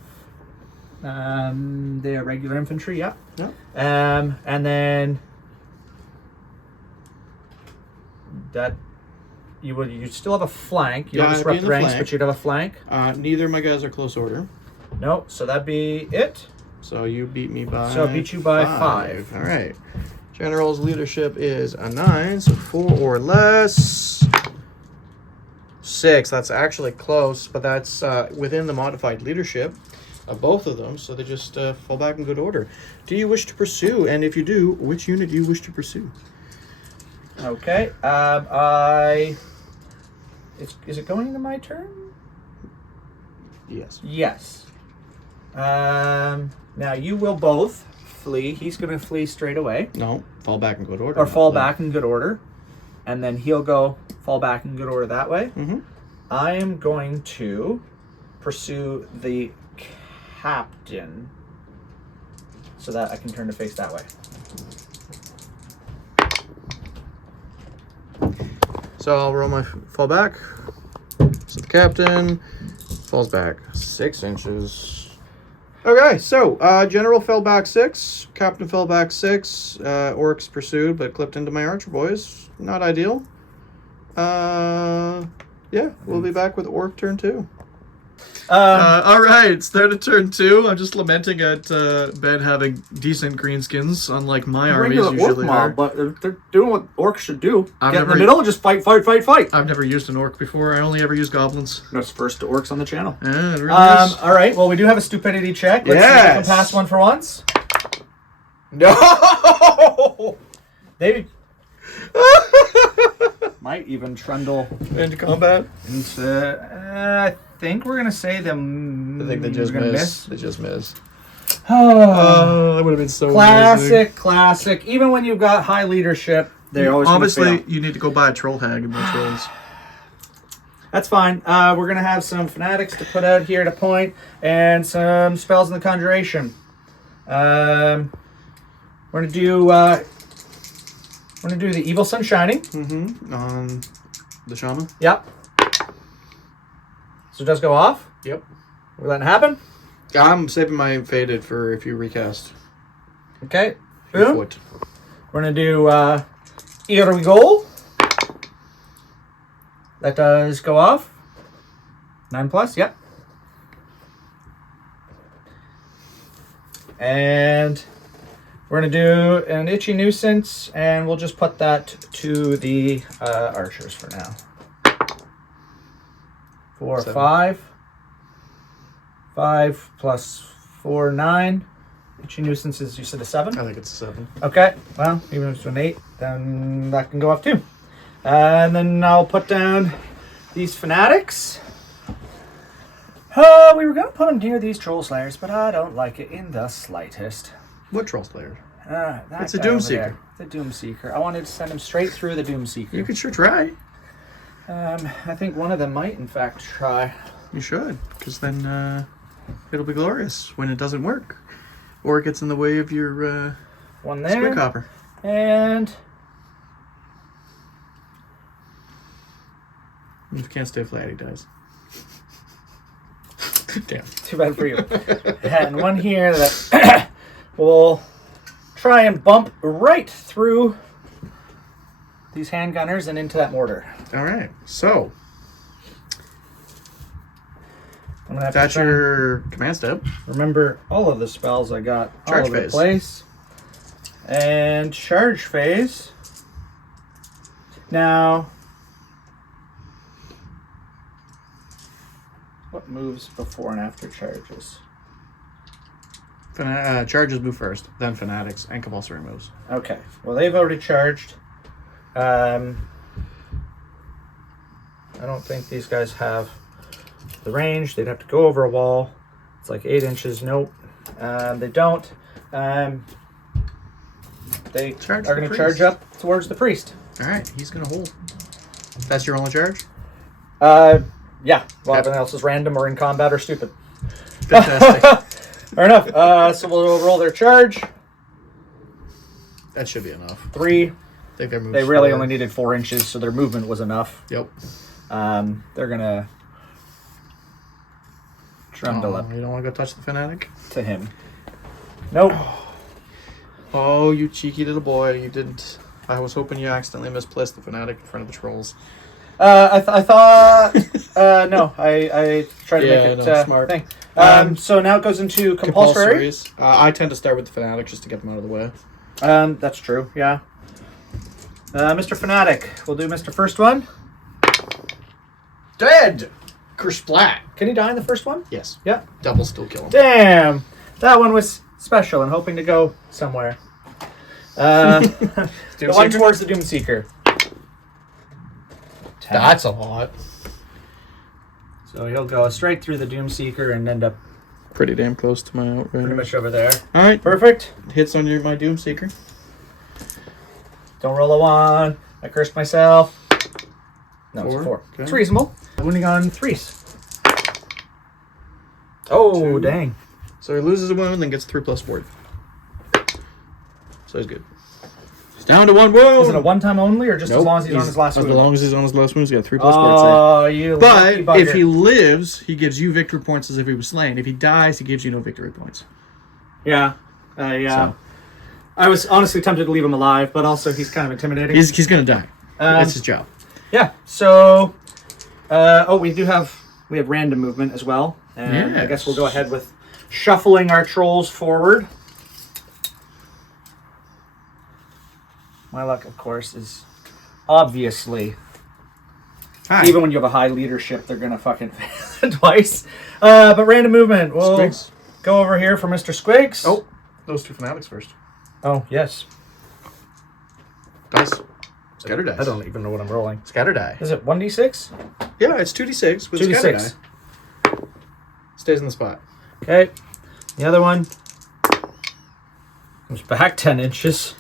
They are regular infantry, yeah. Yep. And then that you'd still have a flank. You don't Yeah, I'd be disrupt in the the ranks, flank. but you'd have a flank. Neither of my guys are close order. No, so that'd be it. So you beat me by So I beat you by 5. All right. General's leadership is a 9, so 4 or less. 6, that's actually close, but that's within the modified leadership of both of them, so they just fall back in good order. Do you wish to pursue? And if you do, which unit do you wish to pursue? Okay. Is it going into my turn? Yes. Yes. Now you will both flee. He's going to flee straight away. No, fall back in good order. Or fall back in good order. And then he'll go fall back in good order that way. Mm-hmm. I am going to pursue the captain so that I can turn to face that way. So I'll roll my fall back. So the captain falls back 6 inches. Okay, so General fell back 6, Captain fell back 6, Orcs pursued but clipped into my archer boys. Not ideal. Yeah, we'll be back with Orc turn 2. All right, it's there to turn 2. I'm just lamenting at Ben having decent greenskins, unlike my armies usually are. But they're doing what orcs should do. I've Get in the never- middle, just fight. I've never used an Orc before. I only ever used goblins. That's first to orcs on the channel. Yeah, it really is. All right, well, we do have a stupidity check. Let's see if we can Yes. pass one for once. No! They might even trundle Into combat? into... I think we're going to say them... I think they just miss. They just miss. Oh, that would have been so amazing. classic. Even when you've got high leadership, they always Obviously, fail. you need to go buy a troll hag and more trolls. That's fine. We're going to have some fanatics to put out here to point, and some spells in the conjuration. We're going to do the Evil Sun Shining. Mm-hmm. On the shaman. Yep. So it does go off. Yep. We're letting it happen. I'm saving my faded for if you recast. Okay. Your Boom. foot. We're going to do Irigol. That does go off. 9+, yep. And we're going to do an Itchy Nuisance, and we'll just put that to the archers for now. 4, 7. 5. 5 plus 4, 9. Itchy Nuisance is, you said, a 7? I think it's a 7. Okay, well, even if it's an 8, then that can go off too. And then I'll put down these fanatics. We were going to put them near these troll slayers, but I don't like it in the slightest. What troll slayer? It's a Doomseeker. The Doomseeker. I wanted to send him straight through the Doomseeker. You could sure try. I think one of them might, in fact, try. You should, because then it'll be glorious when it doesn't work. Or it gets in the way of your One there. squid copper. And If you can't stay flat, he dies. Damn. too bad for you. And one here that will try and bump right through these handgunners and into that mortar. All right. So I'm gonna have that's to your command step. remember all of the spells I got all Charge over the phase. place. And charge phase. Now, what moves before and after charges? Charges move first, then fanatics, and compulsory moves. Okay, well they've already charged. I don't think these guys have the range. They'd have to go over a wall. It's like 8 inches. Nope. They don't. They Charge are the going to priest. charge up towards the priest. All right, he's gonna hold. That's your only charge. Yeah. Well, Yep. everything else is random or in combat or stupid. Fantastic. Fair enough. So we'll roll their charge. That should be enough. 3. I think their moves. They really 4. only needed 4 inches, so their movement was enough. Yep. They're gonna trundle up You don't want to go touch the fanatic. to him. Nope. Oh, you cheeky little boy! You didn't. I was hoping you accidentally misplaced the fanatic in front of the trolls. I thought. No, I tried to Yeah, make it no, smart. thing. Um, So now it goes into compulsory. Compulsories. I tend to start with the fanatic just to get them out of the way. That's true. Yeah. Mr. Fanatic, we'll do Mr. First One. Dead. Kersplat. Can he die in the first one? Yes. Yeah. Double still kill him. Damn, that one was special and hoping to go somewhere. The one towards the Doomseeker. 10. That's a lot. So he'll go straight through the Doomseeker and end up Pretty damn close to my outright. pretty much over there. All right. Perfect. Hits on my Doomseeker. Don't roll a 1. I cursed myself. No, it's a 4. Okay. It's reasonable. Wounding on 3s. Oh, 2. dang. So he loses a wound, then gets 3+4. So he's good. He's down to 1 wound. Is it a one-time only, or just as long as he's on his last As wound? long as he's on his last wound, he's got 3+4. Oh, you lucky But bugger. if he lives, he gives you victory points as if he was slain. If he dies, he gives you no victory points. Yeah. Yeah. So. I was honestly tempted to leave him alive, but also he's kind of intimidating. He's gonna die. That's his job. Yeah. So, we have random movement as well, and I guess we'll go ahead with shuffling our trolls forward. My luck, of course, is obviously even when you have a high leadership, they're gonna fucking fail twice. But random movement. We'll Squigs. go over here for Mr. Squigs. Oh, those 2 fanatics first. Oh yes. Dice. Scatter dice. I don't even know what I'm rolling. Scatter die. Is it 1d6? Yeah, it's 2d6 with scatter 2d6. die. Stays in the spot. Okay. The other one comes back 10 inches.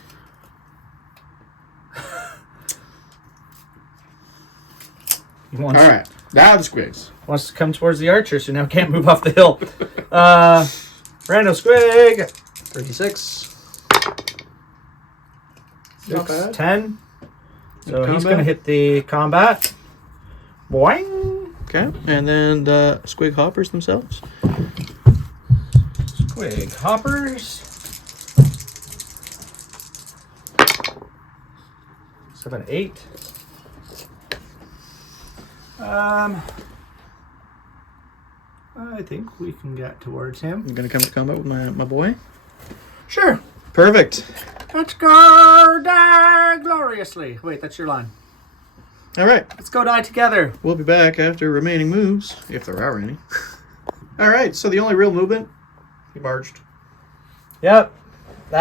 All right. Now the squigs. Wants to come towards the archer, so now can't move off the hill. Rando squig. 36. Not 6, bad. 10. So he's Combat. going to hit the combat. Boing. Okay, and then the squig hoppers themselves. Squig hoppers. 7, 8. I think we can get towards him. I'm gonna come to combat with my boy. Sure. Perfect. Let's go die gloriously. Wait, that's your line. All right, Let's go die together. we'll be back after remaining moves, if there are any. All right, so the only real movement, he marched. Yep. So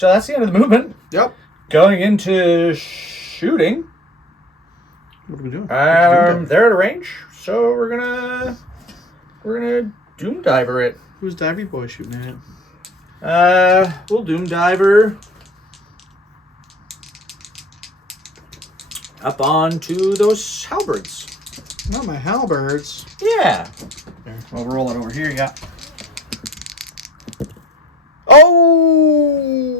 that's the end of the movement. Yep. Going into shooting. What are we doing? They're at a range, so we're gonna doom diver it. Who's Divey Boy shooting at? We'll doom diver up onto those halberds. Not my halberds. Yeah. There. We'll roll it over here. Yeah. Oh!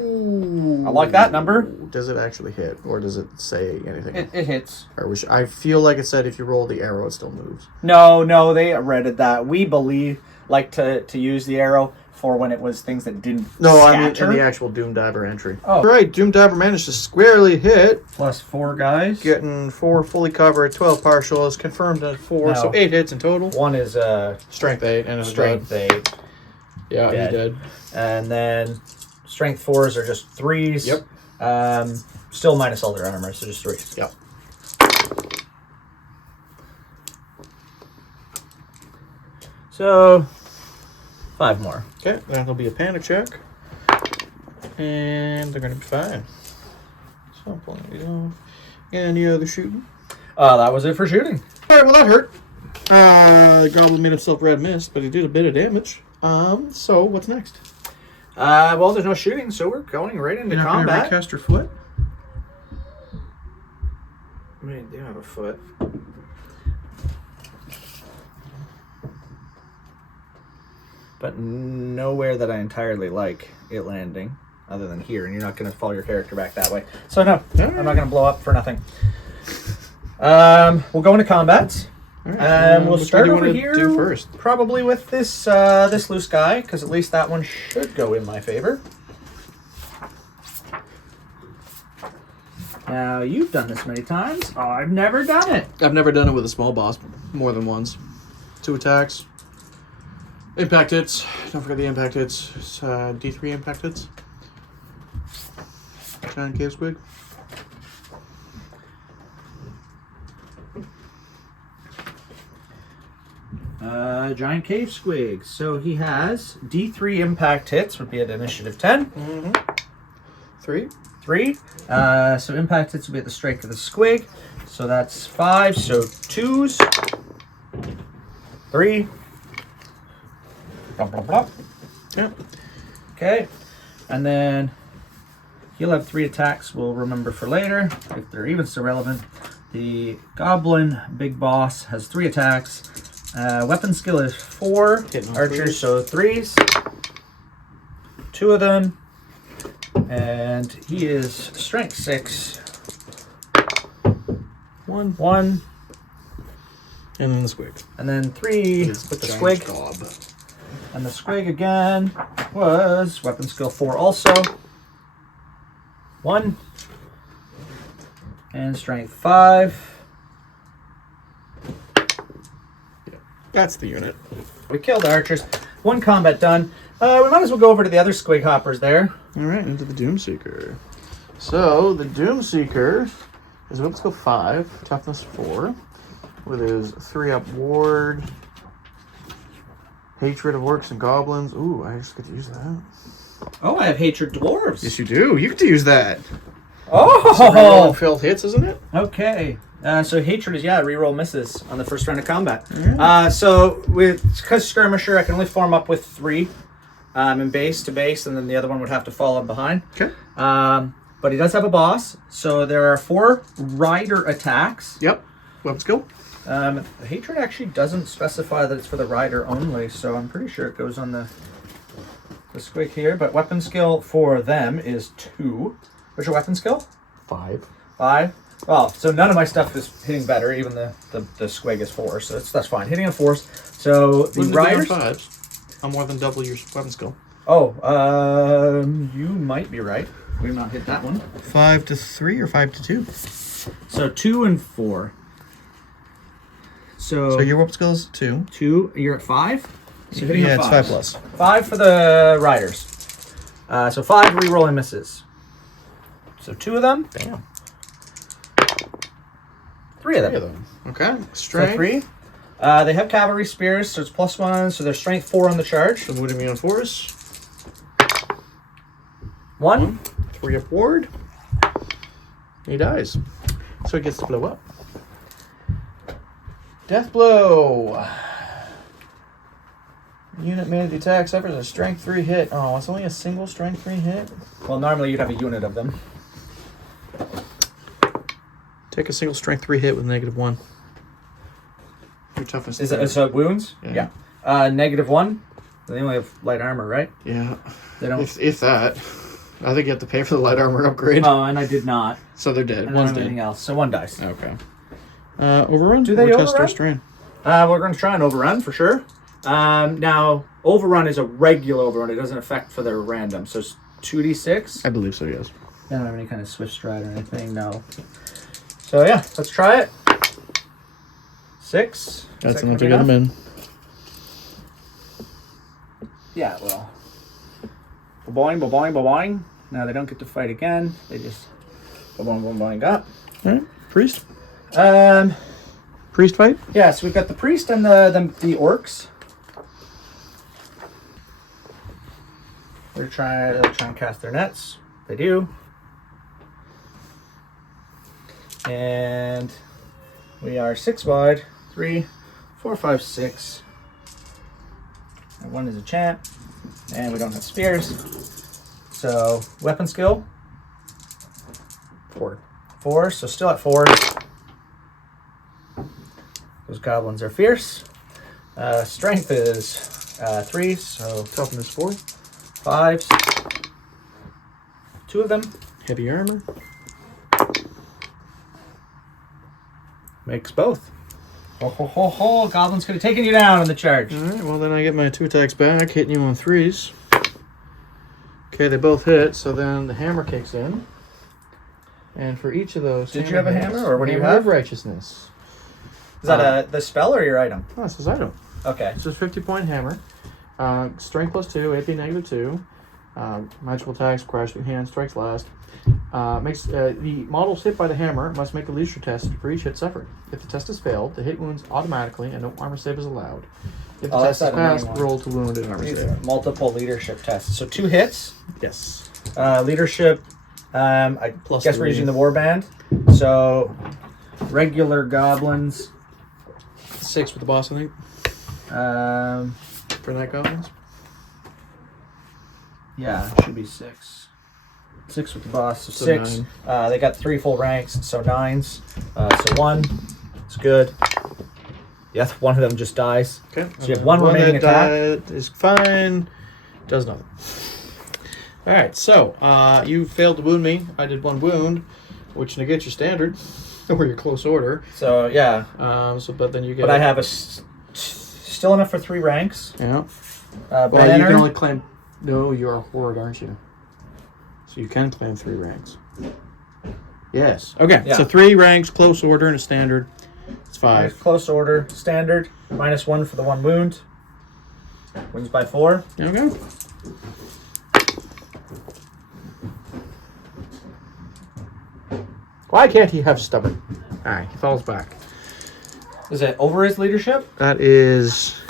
I like that number. Does it actually hit, or does it say anything? It hits. Or I feel like it said if you roll the arrow, it still moves. No, they redded that. We believe to use the arrow for when it was things that didn't No, scatter. I mean in the actual Doom Diver entry. Oh. All right, Doom Diver managed to squarely hit, Plus 4 guys. getting 4 fully covered, 12 partials, confirmed at 4, No. so 8 hits in total. One is Strength 8 and a strength 8. Yeah, dead. he did. And then strength 4s are just 3s. Yep. Still minus all their armor, so just 3s. Yep. So 5 more. Okay, that'll be a panic check. And they're going to be fine. So I'm pulling these off. Any other shooting? That was it for shooting. All right, well that hurt. The goblin made himself red mist, but he did a bit of damage. So what's next? Well, there's no shooting, so we're going right into You're not gonna combat. recast your foot? I mean, they have a foot. But nowhere that I entirely like it landing, other than here, and you're not going to follow your character back that way. So no, I'm not going to blow up for nothing. We'll go into combat. All right. And we'll which start one do over you wanna here. do first? Probably with this this loose guy, because at least that one should go in my favor. Now, you've done this many times. I've never done it. I've never done it with a small boss more than once. 2 attacks. Impact hits. Don't forget the impact hits. It's, D3 impact hits. Giant cave squig. Giant cave squig. So he has D3 impact hits, would be at initiative 10. Mm-hmm. 3. 3. So impact hits will be at the strike of the squig. So that's 5. So 2s. 3. Blah, blah, blah. Yeah. Okay. And then he'll have 3 attacks we'll remember for later, if they're even so relevant. The goblin big boss has 3 attacks. Weapon skill is 4. Hitting all Archers, 3s. so 3s. 2 of them. And he is strength 6. 1. And then the squig. And then 3 with the squig. Gob. And the squig again was weapon skill 4 also. 1. And strength 5. That's the unit. We killed the archers. 1 combat done. We might as well go over to the other squig hoppers there. All right, into the Doomseeker. So the Doomseeker is weapon skill 5, toughness 4, with his 3-up ward, hatred of orcs and goblins. Ooh, I just get to use that. Oh, I have hatred dwarves. Yes, you do. You get to use that. Oh! Reroll failed hits, isn't it? Okay. So hatred is, reroll misses on the first round of combat. Yeah. So because skirmisher, I can only form up with 3 in base to base, and then the other one would have to fall in behind. Okay. But he does have a boss, so there are 4 rider attacks. Yep. Weapon skill. Hatred actually doesn't specify that it's for the rider only, so I'm pretty sure it goes on the squig here. But weapon skill for them is 2. What's your weapon skill? 5. 5. Well, so none of my stuff is hitting better. Even the squig is 4, so that's fine. Hitting a 4. So the riders. 5s. I'm more than double your weapon skill. Oh, you might be right. We've not hit that one. 5 to 3 or 5 to 2. So 2 and 4. So your weapon skill is 2. 2. You're at 5. So hitting yeah, a it's 5 plus. 5 for the riders. So 5 reroll and misses. So 2 of them. Damn. 3 of them. Okay. Strength. So 3. They have cavalry spears, so it's +1. So their strength 4 on the charge. So wounding me on 4s. 1. 3 up ward. He dies. So he gets to blow up. Death blow. Unit made the attack suffers a strength 3 hit. Oh, it's only a single strength 3 hit. Well, normally you'd have a unit of them. Take a single strength 3 hit with -1. Your toughness. Is it wounds? Yeah. -1. They only have light armor, right? Yeah. They don't. If that. I think you have to pay for the light armor upgrade. Oh, and I did not. So they're dead. And One's anything dead. else. So 1 dice. Okay. Overrun? Do they or test overrun? or strain? We're going to try and overrun for sure. Now, overrun is a regular overrun. It doesn't affect for their random. So it's 2d6. I believe so, yes. I don't have any kind of swift stride or anything, no. So yeah, let's try it. 6. That's enough to get them in. Yeah, well. Ba-boing, ba-boing, ba-boing. Now they don't get to fight again. They just ba-boing, ba-boing up. Alright. Priest? Um, Priest fight? yeah, so we've got the priest and the orcs. They'll try and cast their nets. They do. And we are 6 wide. 3, 4, 5, 6. And 1 is a champ. And we don't have spears. So weapon skill. 4. 4, so still at 4. Those goblins are fierce. Strength is 3, so Toughness 4. 5s. 2 of them. Heavy armor. Makes both. Ho ho ho ho! Goblins could have taken you down on the charge. Alright, well then I get my 2 attacks back, hitting you on 3s. Okay, they both hit, so then the hammer kicks in. And for each of those... Did you have a hits, hammer, or what do you Hammer have? of Righteousness. Is that the spell or your item? Oh, it's his item. Okay. It's just 50-point hammer. Strength +2, AP -2. Magical attacks, crash with hand, strikes last. Makes the models hit by the hammer must make a leadership test for each hit suffered. If the test is failed, the hit wounds automatically and no armor save is allowed. If the test is passed, roll to wound and armor save. Multiple leadership tests. So 2 hits. Yes. Leadership. I Plus guess 3. we're using the warband. So regular goblins. 6 with the boss, I think, for that goblins. Yeah, it should be 6. 6 with the boss, so 6. 9. They got 3 full ranks, so 9s. So 1. It's good. Yeah, 1 of them just dies. Okay. So you have 1 remaining attack. That is fine. Does nothing. Alright, so you failed to wound me. I did 1 wound, which negates your standard or your close order. So yeah. But then you get. But I have still enough for 3 ranks. Yeah. Banner. Well, you can only claim. No, you're a horde, aren't you? So you can claim 3 ranks. Yes. Okay. Yeah. So 3 ranks, close order, and a standard. It's 5. Close order, standard, -1 for the 1 wound. Wounds by 4. Okay. Why can't he have stubborn? Alright, he falls back. Is it over his leadership? That is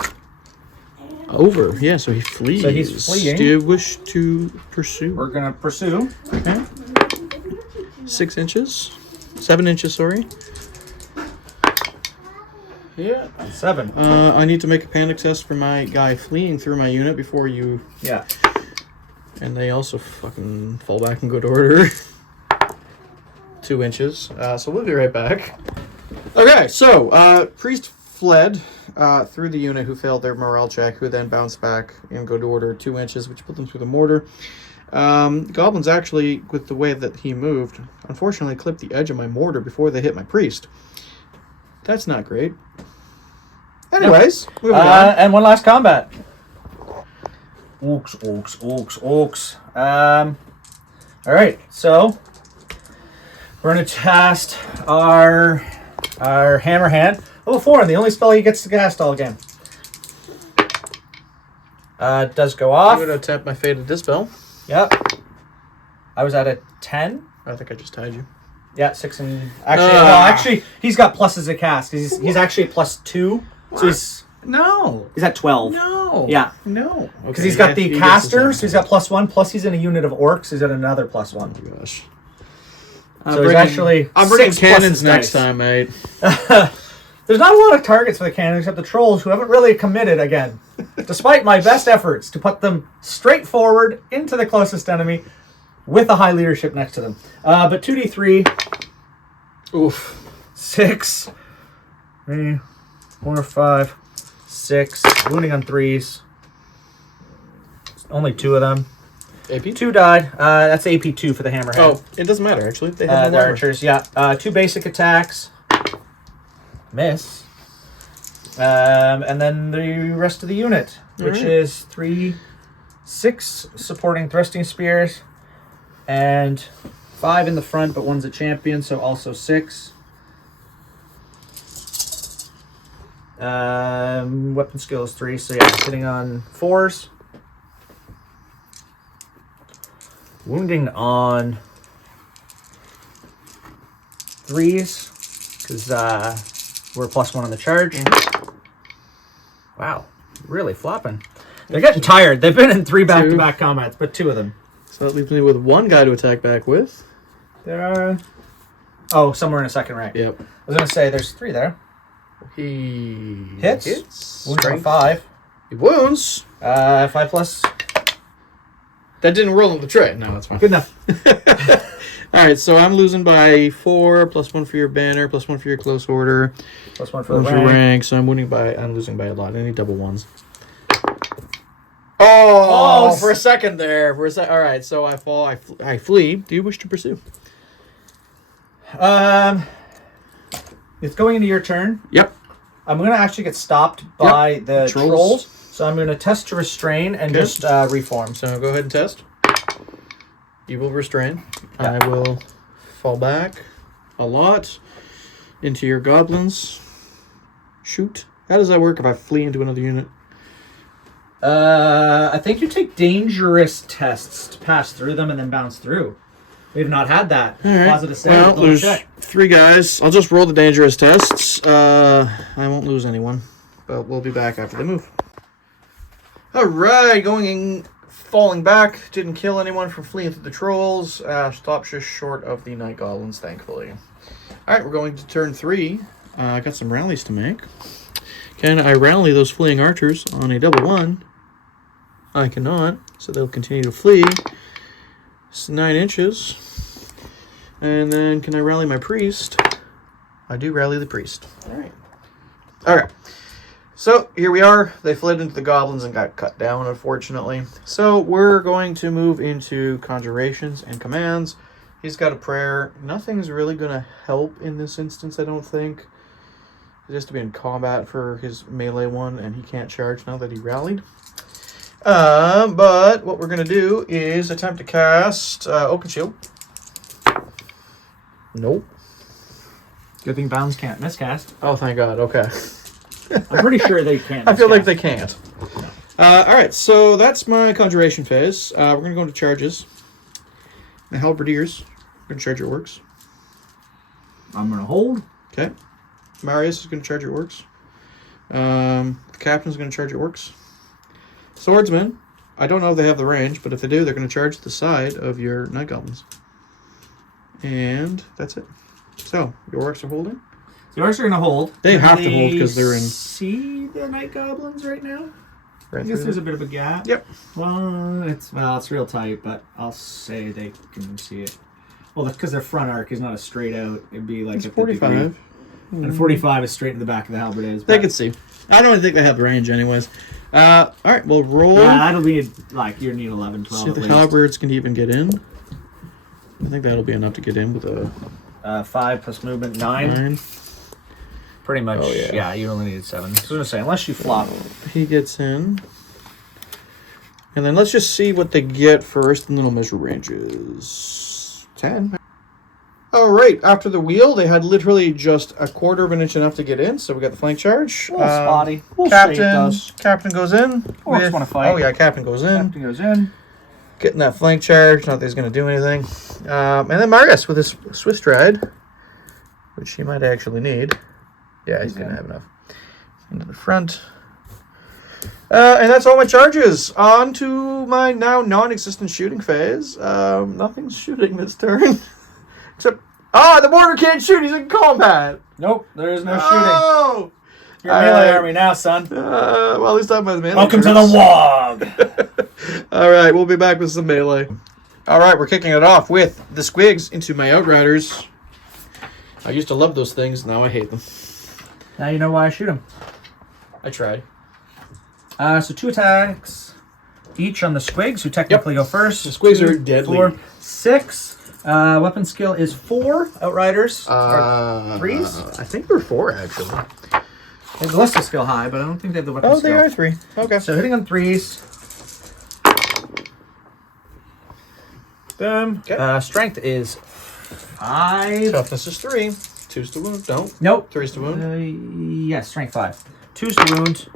over. Yeah, so he flees. So he's fleeing. Do you wish to pursue? We're gonna pursue. Okay. 6 inches. 7 inches, sorry. Yeah. 7. I need to make a panic test for my guy fleeing through my unit before you... Yeah. And they also fucking fall back in good order. 2 inches. So we'll be right back. Okay, so priest fled through the unit who failed their morale check, who then bounced back and go to order 2 inches, which put them through the mortar. Goblins actually, with the way that he moved, unfortunately clipped the edge of my mortar before they hit my priest. That's not great. Anyways, moving on. And one last combat. Orcs. All right, so we're going to cast our hammer hand. Level 4, and the only spell he gets to cast all game. Does go off. I'm going to tap my Faded Dispel. Yep. I was at a 10. I think I just tied you. Yeah, 6 and... Actually, he's got pluses to cast. He's actually at +2. What? So he's at 12. No. Yeah. No. Because he's got the caster, so he's got +1. Plus he's in a unit of orcs. He's at another +1. Oh my gosh. So he's actually I'm bringing 6 cannons pluses next dice. time, mate. There's not a lot of targets for the cannons except the trolls who haven't really committed again. Despite my best efforts to put them straight forward into the closest enemy with a high leadership next to them. But 2d3. Oof. 6. 3, 4, 5, 6. Wounding on 3s. Only 2 of them. AP? 2 died. That's AP2 for the hammerhead. Oh, it doesn't matter, actually. They have The no armor. archers, yeah. 2 basic attacks. Miss. And then the rest of the unit, which is 3, 6 supporting thrusting spears, and 5 in the front, but one's a champion, so also 6. Weapon skill is 3, so yeah, hitting on 4s. Wounding on 3s, because we're +1 on the charge. Wow, really flopping. They're getting tired. They've been in 3 back-to-back combats, but 2 of them. So that leaves me with 1 guy to attack back with. There are... Oh, somewhere in a second rank. Yep. I was going to say, there's 3 there. He Hits. Wounds on 5. He wounds. 5+. That didn't roll on the tray. No, that's fine. Good enough. All right, so I'm losing by 4, +1 for your banner, +1 for your close order, +1 for the your rank. rank. So I'm losing by a lot. I need double 1s. Oh, for a second there. All right, so I fall. I flee. Do you wish to pursue? It's going into your turn. Yep. I'm going to actually get stopped by the trolls. So I'm going to test to restrain and just reform. So go ahead and test. You will restrain. Yeah. I will fall back a lot into your goblins. Shoot. How does that work if I flee into another unit? I think you take dangerous tests to pass through them and then bounce through. We've not had that. All right. Positive save. Well, Double there's check. 3 guys. I'll just roll the dangerous tests. I won't lose anyone, but we'll be back after the move. All right, falling back. Didn't kill anyone from fleeing through the trolls. Stopped just short of the night goblins, thankfully. All right, we're going to turn 3. I got some rallies to make. Can I rally those fleeing archers on a double 1? I cannot, so they'll continue to flee. It's 9 inches. And then can I rally my priest? I do rally the priest. All right. Okay. So here we are. They fled into the goblins and got cut down, unfortunately. So we're going to move into conjurations and commands. He's got a prayer. Nothing's really going to help in this instance, I don't think. He has to be in combat for his melee one, and he can't charge now that he rallied. But what we're going to do is attempt to cast Oaken Shield. Nope. Good thing bounds can't miscast. Oh, thank God. Okay. I'm pretty sure they can't. I feel like they can't. All right, so that's my conjuration phase. We're going to go into charges. The halberdiers. We're going to charge your works. I'm going to hold. Okay. Marius is going to charge your works. The captain's going to charge your works. Swordsmen. I don't know if they have the range, but if they do, they're going to charge the side of your night goblins. And that's it. So, your orcs are holding. The orcs are going to hold. They have to hold because they're in... See the night goblins right now? Right I guess through there's them. a bit of a gap. Yep. Well, it's real tight, but I'll say they can see it. Well, because their front arc is not a straight out. It'd be like It's a 50 degree. 45. And a 45 is straight in the back of the halberdiers. They could see. I don't think they have range anyways. All right, we'll roll. Yeah, that'll be like you need 11, 12. See if the halberds can even get in. I think that'll be enough to get in with a 5 plus movement, 9. Pretty much. Oh, yeah. You only need 7. I was gonna say unless you flop. He gets in. And then let's just see what they get first, and then we'll measure ranges. 10. All right, after the wheel, they had literally just a quarter of an inch enough to get in, so we got the flank charge. A little spotty. We'll see it does. Captain goes in. Orcs want to fight. Oh yeah, Captain goes in. Captain goes in. Getting that flank charge, not that he's going to do anything. And then Marius with his Swiss stride, which he might actually need. Yeah, he's going to have enough. Into the front. And that's all my charges. On to my now non-existent shooting phase. Nothing's shooting this turn. Except, the mortar can't shoot. He's in combat. Nope, there is no shooting. Oh! You're a melee army now, son. Well, at least I'm by the melee. Welcome to the Waaagh. All right, we'll be back with some melee. All right, we're kicking it off with the squigs into my outriders. I used to love those things. Now I hate them. Now you know why I shoot them. I tried. So 2 attacks each on the squigs, who technically go first. The squigs 2, are deadly. 4, 6. Weapon skill is 4. Outriders are 3s. I think they're 4 actually. They have the ballistic skill high, but I don't think they have the weapon skill. Oh, they are 3. Okay. So hitting on 3s. Boom. Okay. Strength is 5. Toughness is 3. 2's to wound. No. Nope. 3's to wound. Yes, strength 5. 2's to wound.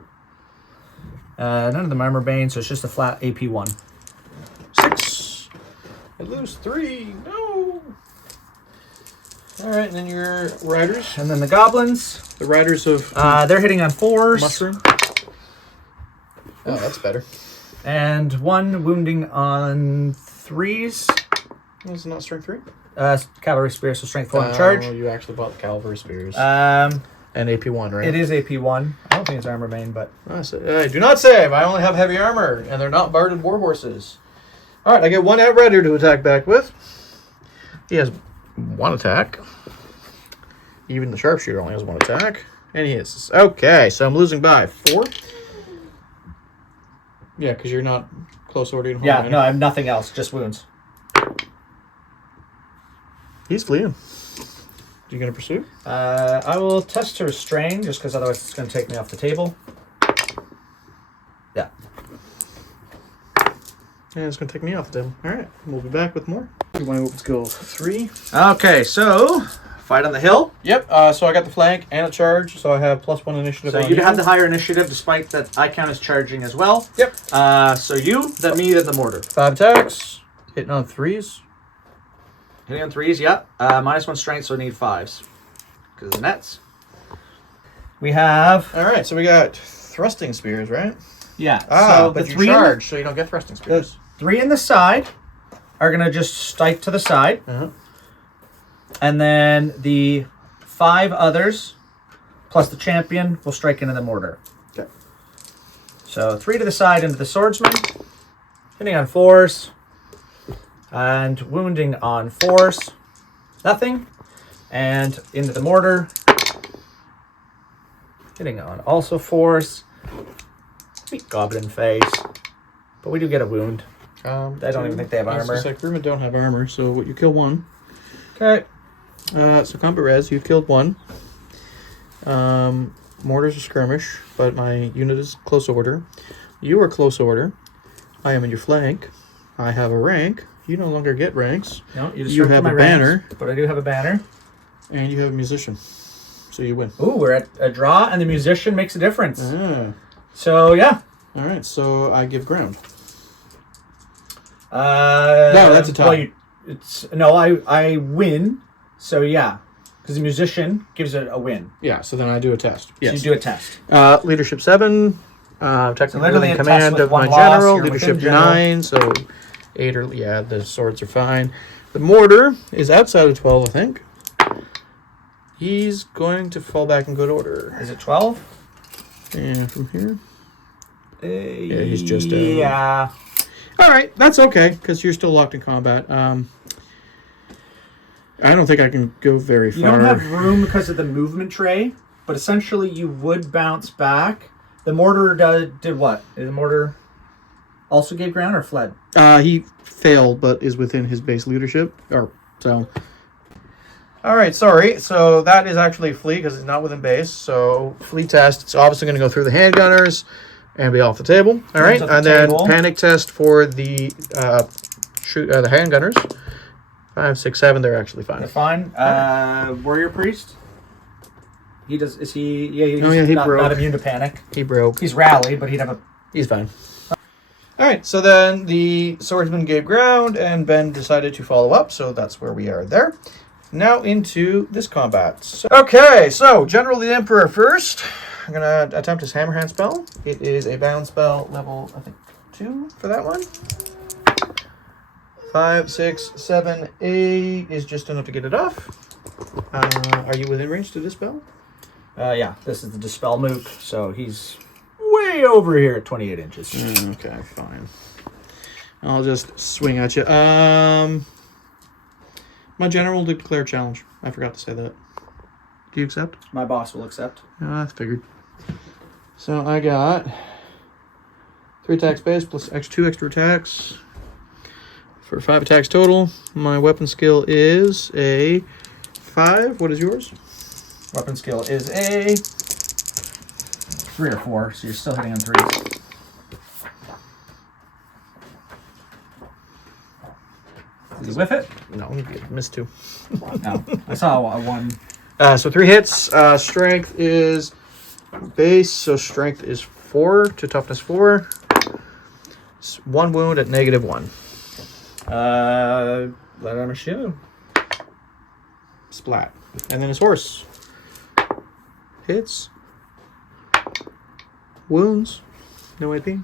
None of them armor bane, so it's just a flat AP 1. 6. I lose 3. No. All right, and then your riders. And then the goblins. The riders of they're hitting on 4s. mushroom. Oh, that's better. And 1 wounding on 3s. Is it not strength 3? Cavalry spear, so strength 4 on charge. Oh, you actually bought the cavalry spears. And AP 1, right? it is AP 1. I don't think it's armor bane, but I do not save. I only have heavy armor, and they're not barded war horses. All right, I get 1 outrider to attack back with. He has 1 attack. Even the sharpshooter only has 1 attack. And he is. Okay, so I'm losing by 4. Yeah, because you're not close order. yeah, no, I have nothing else, just wounds. He's fleeing. You going to pursue? I will test to restrain, just because otherwise it's going to take me off the table. Yeah. Yeah, it's going to take me off the table. All right, we'll be back with more. My weapon skill 3. Okay, so fight on the hill. Yep, so I got the flank and a charge, so I have +1 initiative So on you have the higher initiative, despite that I count as charging as well. Yep. So you, then me, then the mortar. 5 attacks. Hitting on 3s. Hitting on 3s, yeah. -1 strength, so I need 5s. Because of the nets. We have... All right, so we got thrusting spears, right? Yeah. So the but you 3 charge, so you don't get thrusting spears. 3 in the side are going to just strike to the side. And then the 5 others, plus the champion, will strike into the mortar. Okay. So 3 to the side into the swordsman. Hitting on 4s. And wounding on 4s. Nothing. And into the mortar. Hitting on also 4s. Sweet goblin face. But we do get a wound. I don't even think they have armor. Crewmen don't have armor, so you kill 1. Okay. So combat res, you've killed 1. Mortar's a skirmish, but my unit is close order. You are close order. I am in your flank. I have a rank. You no longer get ranks. No, you have a banner. Ranks, but I do have a banner. And you have a musician. So you win. Ooh, we're at a draw, and the musician makes a difference. Ah. So, yeah. All right, so I give ground. No, that's a tie. Well, I win. So, yeah. Because the musician gives it a win. Yeah, so then I do a test. Yes. So you do a test. Leadership 7. Technically literally in a test command with of my one loss, general. you're Leadership within general. 9, so 8 or... Yeah, the swords are fine. The mortar is outside of 12, I think. He's going to fall back in good order. Is it 12? And from here? Yeah, he's just... yeah. All right, that's okay, because you're still locked in combat. I don't think I can go very far. You don't have room because of the movement tray, but essentially you would bounce back. The mortar did what? Did the mortar also gave ground or fled? He failed, but is within his base leadership. All right, sorry. So that is actually flee because it's not within base. So flee test. It's obviously going to go through the handgunners and be off the table. All right, and then panic test for the the handgunners. 5, 6, 7. They're actually fine. They're fine. Warrior priest. He does. Is he? Yeah. He's he not broke. Not immune to panic. He broke. He's rally, but he'd have a. He's fine. All right, so then the swordsman gave ground, and Ben decided to follow up, so that's where we are there. Now into this combat. Okay, so General the Emperor first. I'm going to attempt his hammer hand spell. It is a bound spell level, I think, 2 for that one. 5, 6, 7, 8 is just enough to get it off. Are you within range to dispel? Yeah, this is the dispel mook, so he's way over here at 28 inches. Okay, fine. I'll just swing at you. My general did declare challenge. I forgot to say that. Do you accept? My boss will accept. I figured. So I got 3 attacks base plus 2 extra attacks for 5 attacks total. My weapon skill is a 5. What is yours? Weapon skill is a 3 or 4, so you're still hitting on 3s. Did you whiff it? No, you missed 2. No, I saw a 1. So 3 hits. Strength is base, so strength is 4 to toughness 4. 1 wound at -1. Let on a shoe. Splat. And then his horse. Hits. Wounds. No AP.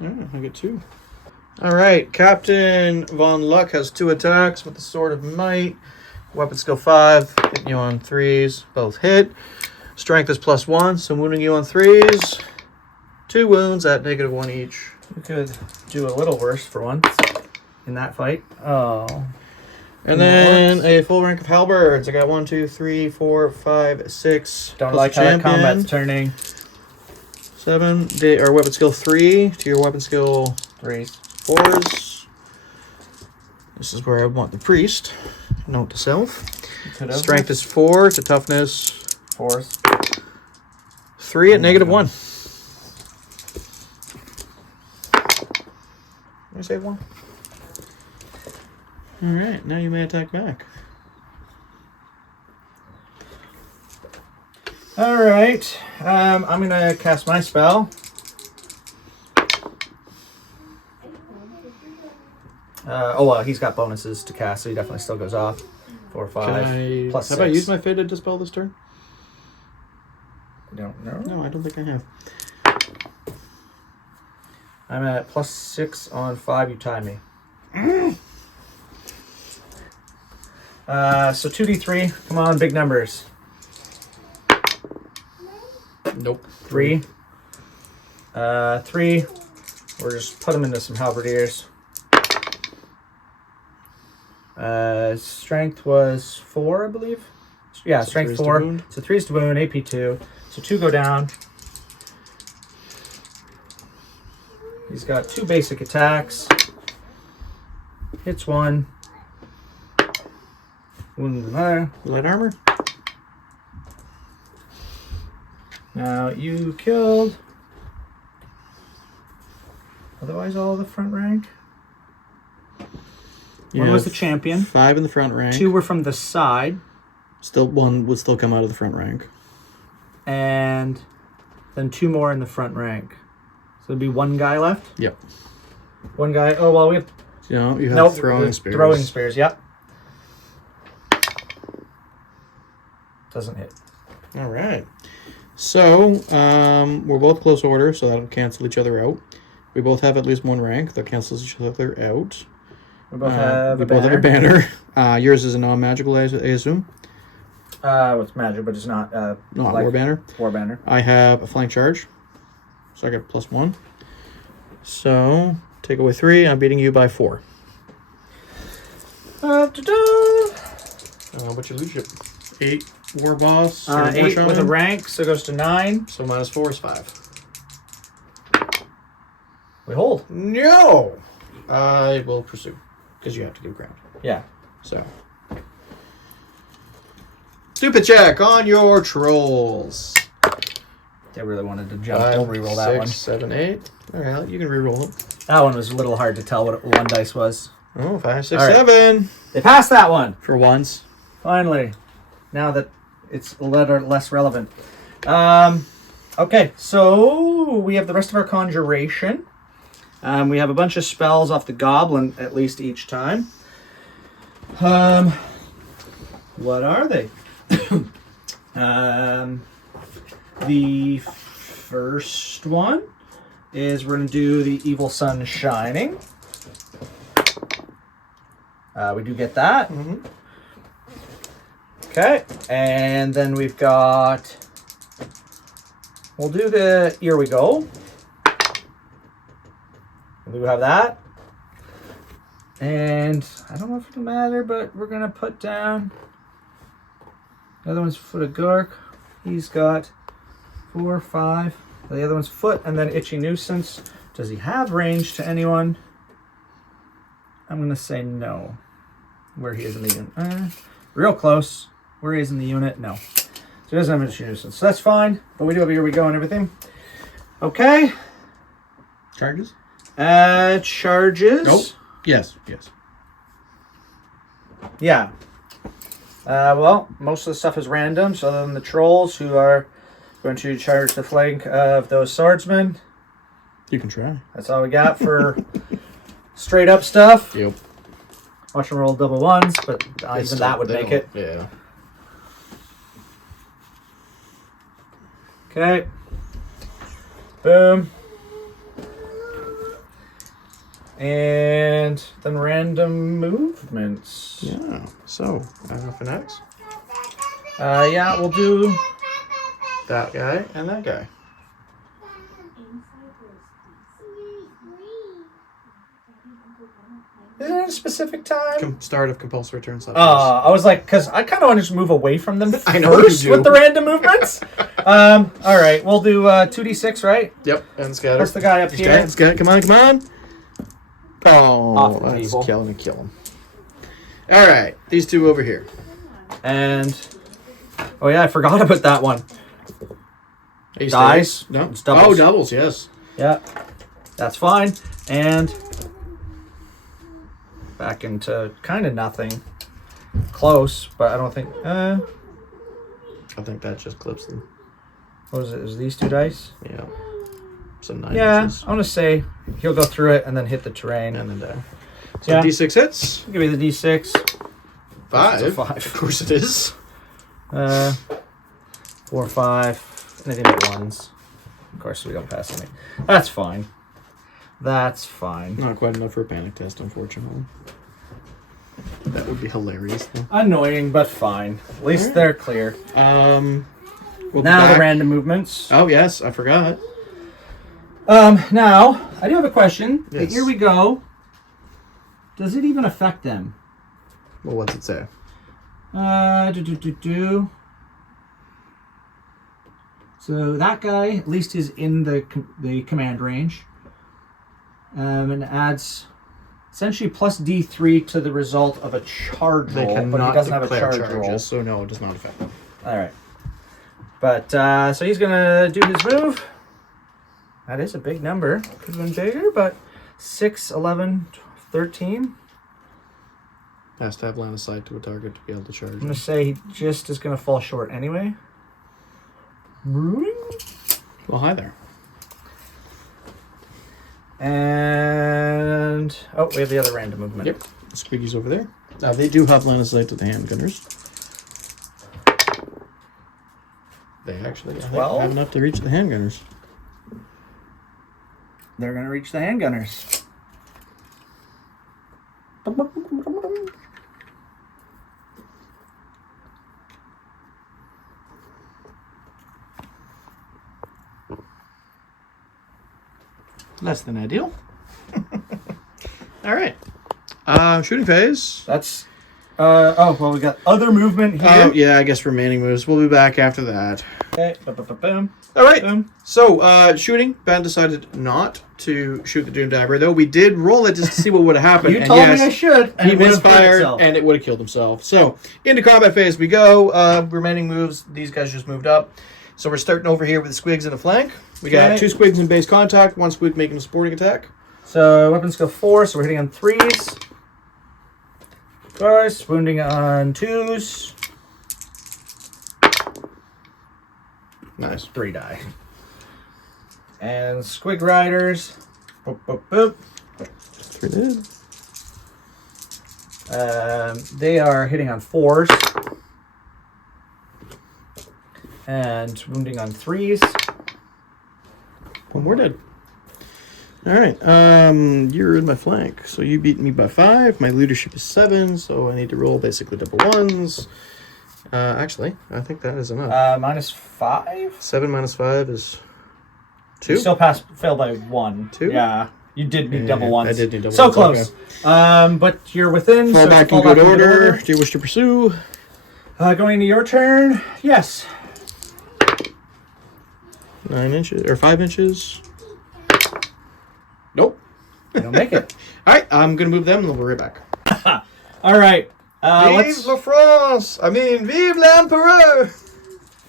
I get 2. All right, Captain Von Luck has 2 attacks with the Sword of Might. Weapon skill 5, hitting you on 3s, both hit. Strength is +1, so wounding you on 3s. 2 wounds at -1 each. We could do a little worse for once in that fight. Oh. And then a full rank of halberds. I got 1, 2, 3, 4, 5, 6. Don't like how that combat's turning. 7. Or weapon skill 3 to your weapon skill 3s. 4s. This is where I want the priest. Note to self. Strength is 4 to toughness 4s. 3 at -1. Let me save 1. All right, now you may attack back. All right, I'm gonna cast my spell. He's got bonuses to cast, so he definitely still goes off. 4, 5, plus 6. Have I used my fate to dispel this turn? I don't know. No, I don't think I have. I'm at +6 on 5. You tie me. So 2d3. Come on, big numbers. Nope. 3. 3. We're just put them into some halberdiers. Strength was 4, I believe. Yeah, so strength 4. So 3 is to wound, AP 2. So 2 go down. He's got 2 basic attacks. Hits 1. Wounds another. Light armor. Now you killed. Otherwise, all of the front rank. One was the champion. 5 in the front rank. 2 were from the side. Still, 1 would still come out of the front rank. And then 2 more in the front rank. So there'd be 1 guy left? Yep. 1 guy. Oh, well, we have... No, you have throwing spears. Throwing spears, yep. Doesn't hit. All right. So, we're both close order, so that'll cancel each other out. We both have at least 1 rank. That cancels each other out. We both have a banner. Yours is a non-magical, I assume? It's magic, but it's not... not war banner. War banner. I have a flank charge, so I get +1. So, take away 3. I'm beating you by 4. What's your leadership? 8 war boss. 8 with a rank, so it goes to 9. So -4 is 5. We hold. No! I will pursue. Because you have to give ground. Yeah. So. Stupid check on your trolls. They really wanted to jump. We'll reroll that 6, 7, 8. Alright, you can reroll it. That one was a little hard to tell what one dice was. Oh, 5, 6, All right. 7. They passed that one. For once. Finally. Now that it's a little less relevant. Okay, so we have the rest of our conjuration. We have a bunch of spells off the goblin, at least each time. What are they? The first one is we're going to do the Evil Sun Shining. We do get that. Mm-hmm. Okay, and then we've got... We'll do the Here We Go. We do have that. And I don't know if it'll matter, but we're going to put down... The other one's Foot of Gork. He's got 4, 5. The other one's Foot, and then Itchy Nuisance. Does he have range to anyone? I'm going to say no. Where he is in the unit. Real close. Where he is in the unit, no. So he doesn't have Itchy Nuisance. So that's fine. But we do have Here We Go and everything. Okay. Charges? Charges. Nope. Yes. Yeah. Well, most of the stuff is random, so other than the trolls who are going to charge the flank of those swordsmen. You can try. That's all we got for straight up stuff. Yep. Watch them roll double ones, but even that would make it. Yeah. Okay. Boom. And then random movements. Yeah. So, fanatics. Yeah, we'll do... That guy and that guy. Is there a specific time? Start of compulsory return subjects. I was like, because I kind of want to just move away from them I know first you do. with the random movements. All right, we'll do 2d6, right? Yep, and scatter. What's the guy up here? Scatter. Come on. Oh, Off the let's table. kill him. All right, these two over here. And, oh yeah, I forgot about that one. Ace Dice? No. It's doubles. Oh, doubles, yes. Yeah, that's fine. And back into kind of nothing. Close, but I don't think... I think that just clips them. What was it? Is these 2 dice? Yeah. So 9 Yeah, inches. I'm going to say he'll go through it and then hit the terrain. And then down. So Yeah. D6 hits. Give me the d6. 5. It's a 5. Of course it is. 4, 5. Anything but ones. Of course, we don't pass any. That's fine. That's fine. Not quite enough for a panic test, unfortunately. That would be hilarious, though. Annoying, but fine. At least Alright. they're clear. We'll be Now the back. random movements. Oh, yes, I forgot. Now, I do have a question. Yes. Here we go. Does it even affect them? Well, what's it say? So that guy, at least, is in the command range. And adds essentially plus D3 to the result of a charge They roll, cannot but he doesn't have a declare charge charges, roll. so no, it does not affect them. All right. But, so he's going to do his move. That is a big number. Could have been bigger, but 6, 11, 13. Has to have line of sight to a target to be able to charge. I'm going to say he just is going to fall short anyway. Brooding? Well, hi there. And, oh, we have the other random movement. Yep. Squeaky's over there. Now, they do have line of sight to the handgunners. They actually I think, 12? have enough to reach the handgunners. They're going to reach the handgunners. Less than ideal. All right. Shooting phase. That's Well, we got other movement here. Oh, yeah, I guess remaining moves. We'll be back after that. Okay. Boom. All right. Boom. So, shooting. Ben decided not to shoot the Doom Diver, though we did roll it just to see what would have happened. You told me I should. And he misfired, and it would have killed himself. So, into combat phase we go. Remaining moves, these guys just moved up. So, we're starting over here with the squigs in the flank. We got 2 squigs in base contact, 1 squig making a supporting attack. So, weapon skill 4, so we're hitting on 3s. Guys, wounding on 2s. Nice. 3 die. And squig riders. Boop, boop, boop. 3 did. They are hitting on 4s. And wounding on 3s. 1 more dead. All right, you're in my flank, so you beat me by 5. My leadership is 7, so I need to roll basically double 1s. Actually, I think that is enough. -5? 7 minus 5 is 2. You still failed by 1. 2? Yeah, you did need double 1s. I did need double 1s. So close. Okay. But you're within. Fall back in good order. Do you wish to pursue? Going into your turn. Yes. 9 inches or 5 inches. Nope. You don't make it. All right, I'm gonna move them, and we'll be right back. All right. Vive la France! I mean, vive l'Empereur!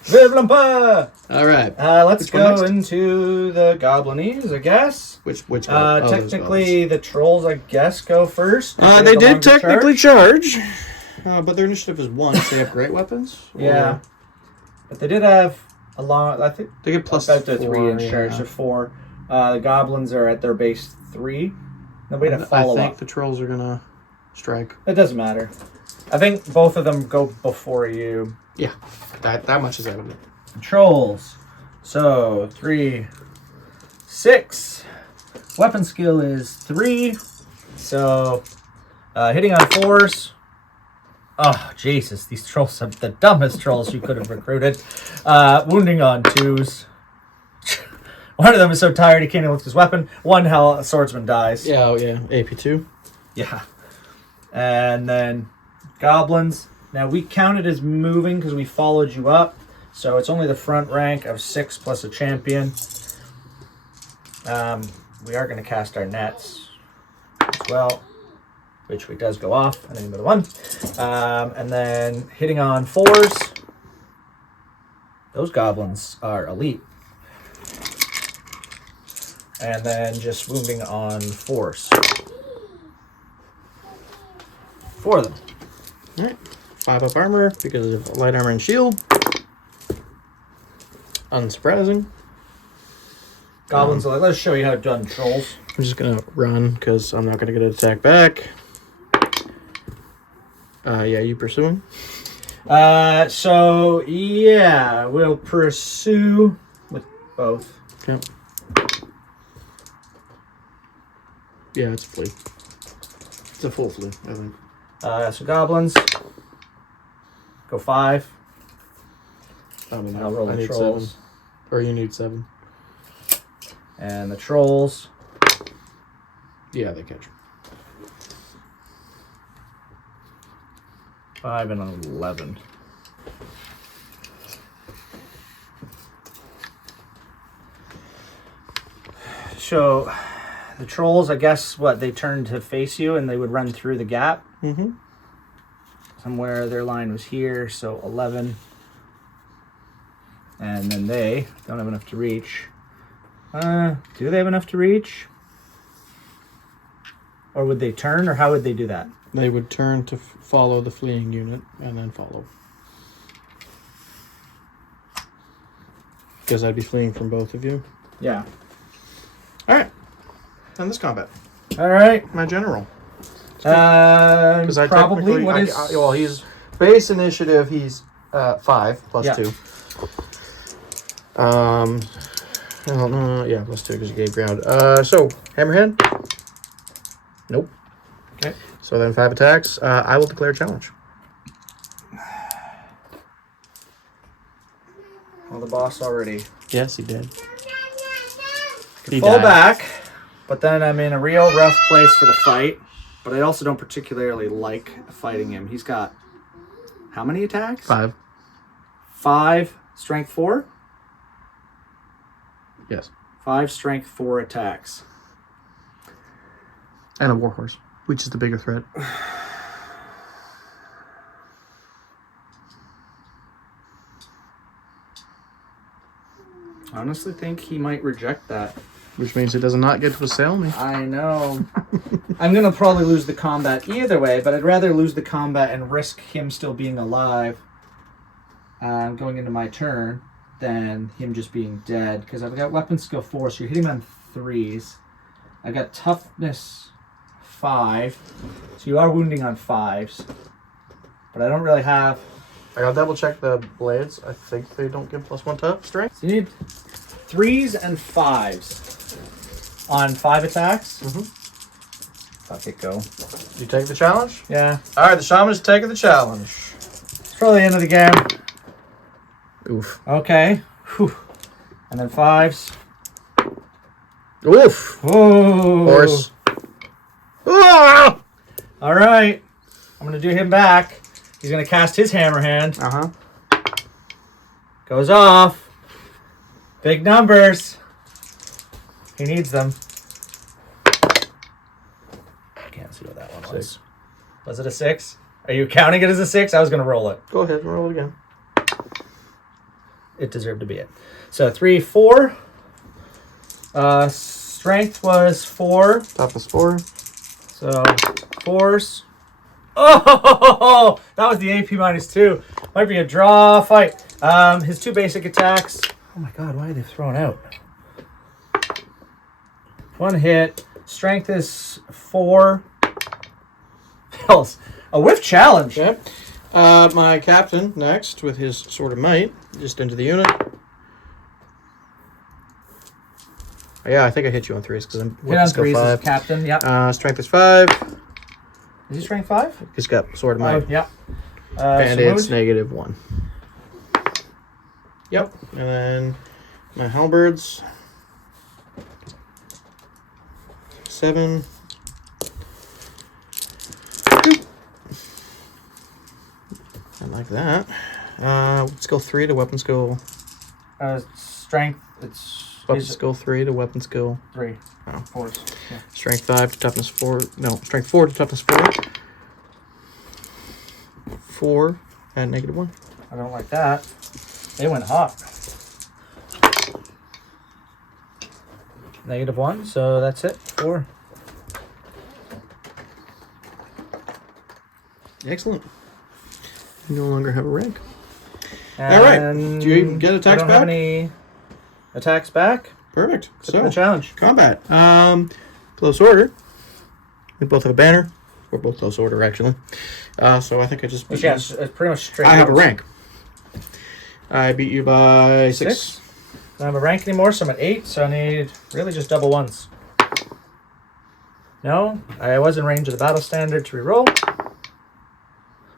Vive l'Empereur! All right. Let's go into the goblinies, I guess. Which technically, the trolls, I guess, go first. They did technically charge, but their initiative is 1. So they have great weapons. Yeah, but they did have a long. I think they get plus about the 4, 3 in charge of 4. The goblins are at their base 3. Nobody to follow up. I think the trolls are gonna strike. It doesn't matter. I think both of them go before you. Yeah, that much is evident. Trolls. So 3, 6. Weapon skill is 3. So hitting on 4s. Oh Jesus! These trolls are the dumbest trolls you could have recruited. Wounding on 2s. One of them is so tired he can't even lift his weapon. One swordsman dies. Yeah, oh yeah, AP2. Yeah. And then goblins. Now we counted as moving because we followed you up. So it's only the front rank of 6 plus a champion. We are going to cast our nets as well, which does go off. And then another 1. And then hitting on 4s. Those goblins are elite. And then just wounding on 4s. 4 of them. All right. 5 up armor because of light armor and shield. Unsurprising. Goblins, let's show you how to done trolls. I'm just going to run because I'm not going to get an attack back. Yeah, you pursuing? So, yeah, we'll pursue with both. Yep. Yeah, it's a flea. It's a full flea, I think. So goblins. Go 5. And I'll roll the trolls. 7. Or you need 7. And the trolls. Yeah, they catch. 5 and 11. So the trolls, I guess, they turn to face you and they would run through the gap. Mm-hmm. Somewhere their line was here, so 11. And then they don't have enough to reach. Do they have enough to reach? Or would they turn, or how would they do that? They would turn to follow the fleeing unit and then follow. Because I'd be fleeing from both of you. Yeah. All right. End this combat. All right. My general. Because I probably what is... well, he's base initiative. He's 5 plus 2. Yeah, plus 2 because you gave ground. So hammerhead. Nope. Okay. So then 5 attacks. I will declare a challenge. Well, the boss already. Yes, he did. Fall back, but then I'm in a real rough place for the fight. but I also don't particularly like fighting him. He's got how many attacks? 5. 5, strength 4? Yes. 5, strength 4 attacks. And a warhorse, which is the bigger threat. I honestly think he might reject that. Which means it does not get to assail me. I know. I'm going to probably lose the combat either way, but I'd rather lose the combat and risk him still being alive going into my turn than him just being dead. Because I've got weapon skill 4, so you're hitting on 3s. I got toughness 5, so you are wounding on 5s. But I don't really have... I gotta double check the blades. I think they don't give +1 tough strength. So you need 3s and 5s on 5 attacks. Fuck it, go. You take the challenge? Yeah. Alright, the shaman is taking the challenge. It's probably the end of the game. Oof. Okay. Whew. And then 5s. Oof. Whoa. Horse. Ah! All right. I'm going to do him back. He's going to cast his hammer hand. Goes off. Big numbers. He needs them. I can't see what that one was. 6. Was it a 6? Are you counting it as a 6? I was going to roll it. Go ahead and roll it again. It deserved to be it. So 3, 4. Strength was 4. Toughness 4. So 4s. Oh, that was the AP -2. Might be a draw fight. His 2 basic attacks. Oh my god, why are they thrown out? 1 hit. Strength is 4. Fails. A whiff challenge. Yep. My captain next with his Sword of Might. Just into the unit. Yeah, I think I hit you on 3s because I'm Hit on 3s as captain. Yep. Strength is 5. Is he strength 5? He's got Sword of Might. Yep. Bandits So -1. Yep. And then my halberds. 7. I like that. Skill 3 to weapon skill. strength. It's Weapon skill 3 to weapon skill. 3. Oh. 4s. Yeah. Strength 5 to toughness 4. No, strength 4 to toughness 4. 4 at -1. I don't like that. They went hot. -1, so that's it. 4. Excellent. You no longer have a rank. And all right. Do you even get attacks I don't back? have any attacks back. Perfect. So the challenge. Combat. Close order. We both have a banner. We're both close order, actually. So I think I just beat you. Yes, it's pretty much straight. I have a rank. I beat you by 6. I don't have a rank anymore, so I'm at 8. So I need really just double 1s. No, I was in range of the battle standard to reroll.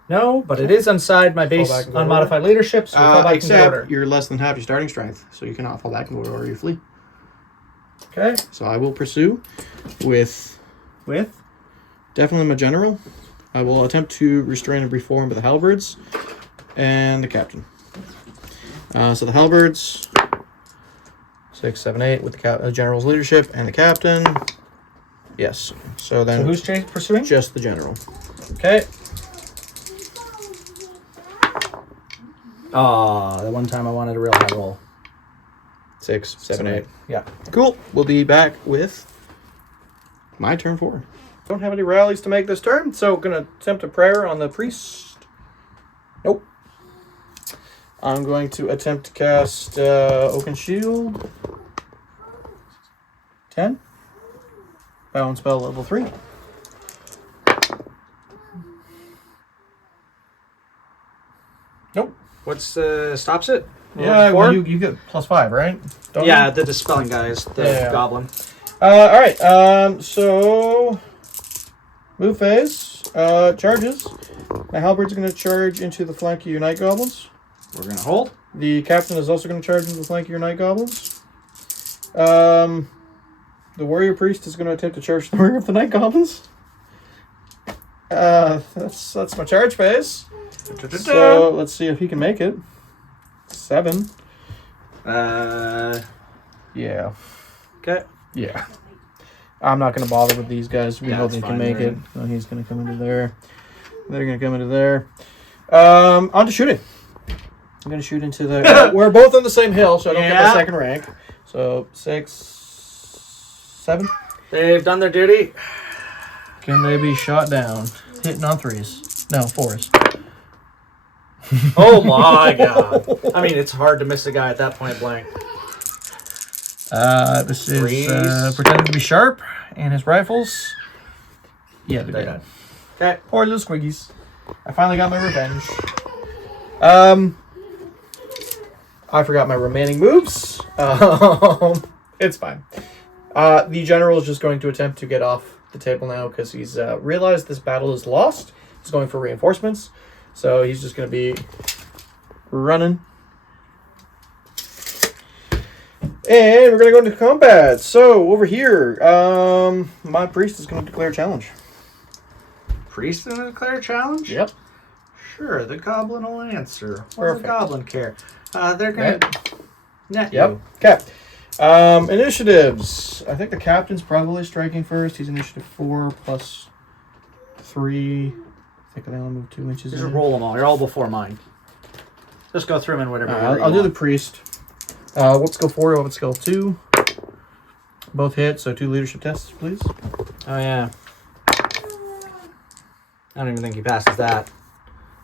No, but it is inside my base unmodified leadership, so fall back into order. Except you're less than half your starting strength, so you cannot fall back into order or you flee. Okay. So I will pursue with definitely my general. I will attempt to restrain and reform with the halberds and the captain. So the halberds, 6, 7, 8 with the general's leadership and the captain. Yes. So then. So who's pursuing? Just the general. Okay. The one time I wanted a real high roll. 6, 7, 8. Yeah. Cool. We'll be back with my turn 4. Don't have any rallies to make this turn, so gonna attempt a prayer on the priest. Nope. I'm going to attempt to cast Oaken Shield. 10. Bound spell level 3. Nope. What's stops it? Yeah, well, you get +5, right? Don't Yeah, you? the dispelling guy is the Yeah. goblin. All right. So move phase. Charges. My halberd's going to charge into the flank of your night goblins. We're gonna hold. The captain is also going to charge into the flank of your night goblins. The warrior priest is going to attempt to charge the rear of the night goblins. That's my charge phase. So let's see if he can make it. 7. Yeah. Okay. Yeah. I'm not going to bother with these guys. We know That's they fine, can make they're it. So he's going to come into there. They're going to come into there. On to shooting. I'm going to shoot into the... we're both on the same hill, so I don't get the second rank. So 6, 7. They've done their duty. Can they be shot down? Hitting on 3s. No, 4s. Oh my god. I mean, it's hard to miss a guy at that point blank. This is pretending to be sharp, and his rifles. Yeah, they're dead. Okay. Poor little squiggies. I finally got my revenge. I forgot my remaining moves. It's fine. The general is just going to attempt to get off the table now because he's realized this battle is lost. He's going for reinforcements. So he's just going to be running. And we're going to go into combat. So over here, my priest is going to declare a challenge. Priest going to declare a challenge? Yep. Sure, the goblin will answer. What does Perfect. the goblin care? They're going to net you. Yep. Okay. Initiatives. I think the captain's probably striking first. He's initiative 4 plus 3. I think I only move 2 inches. Just roll them all. You're all before mine. Just go through them in whatever order I'll you do the want. priest. What's skill 4? What's skill 2? Both hit, so 2 leadership tests, please. Oh, yeah. I don't even think he passes that.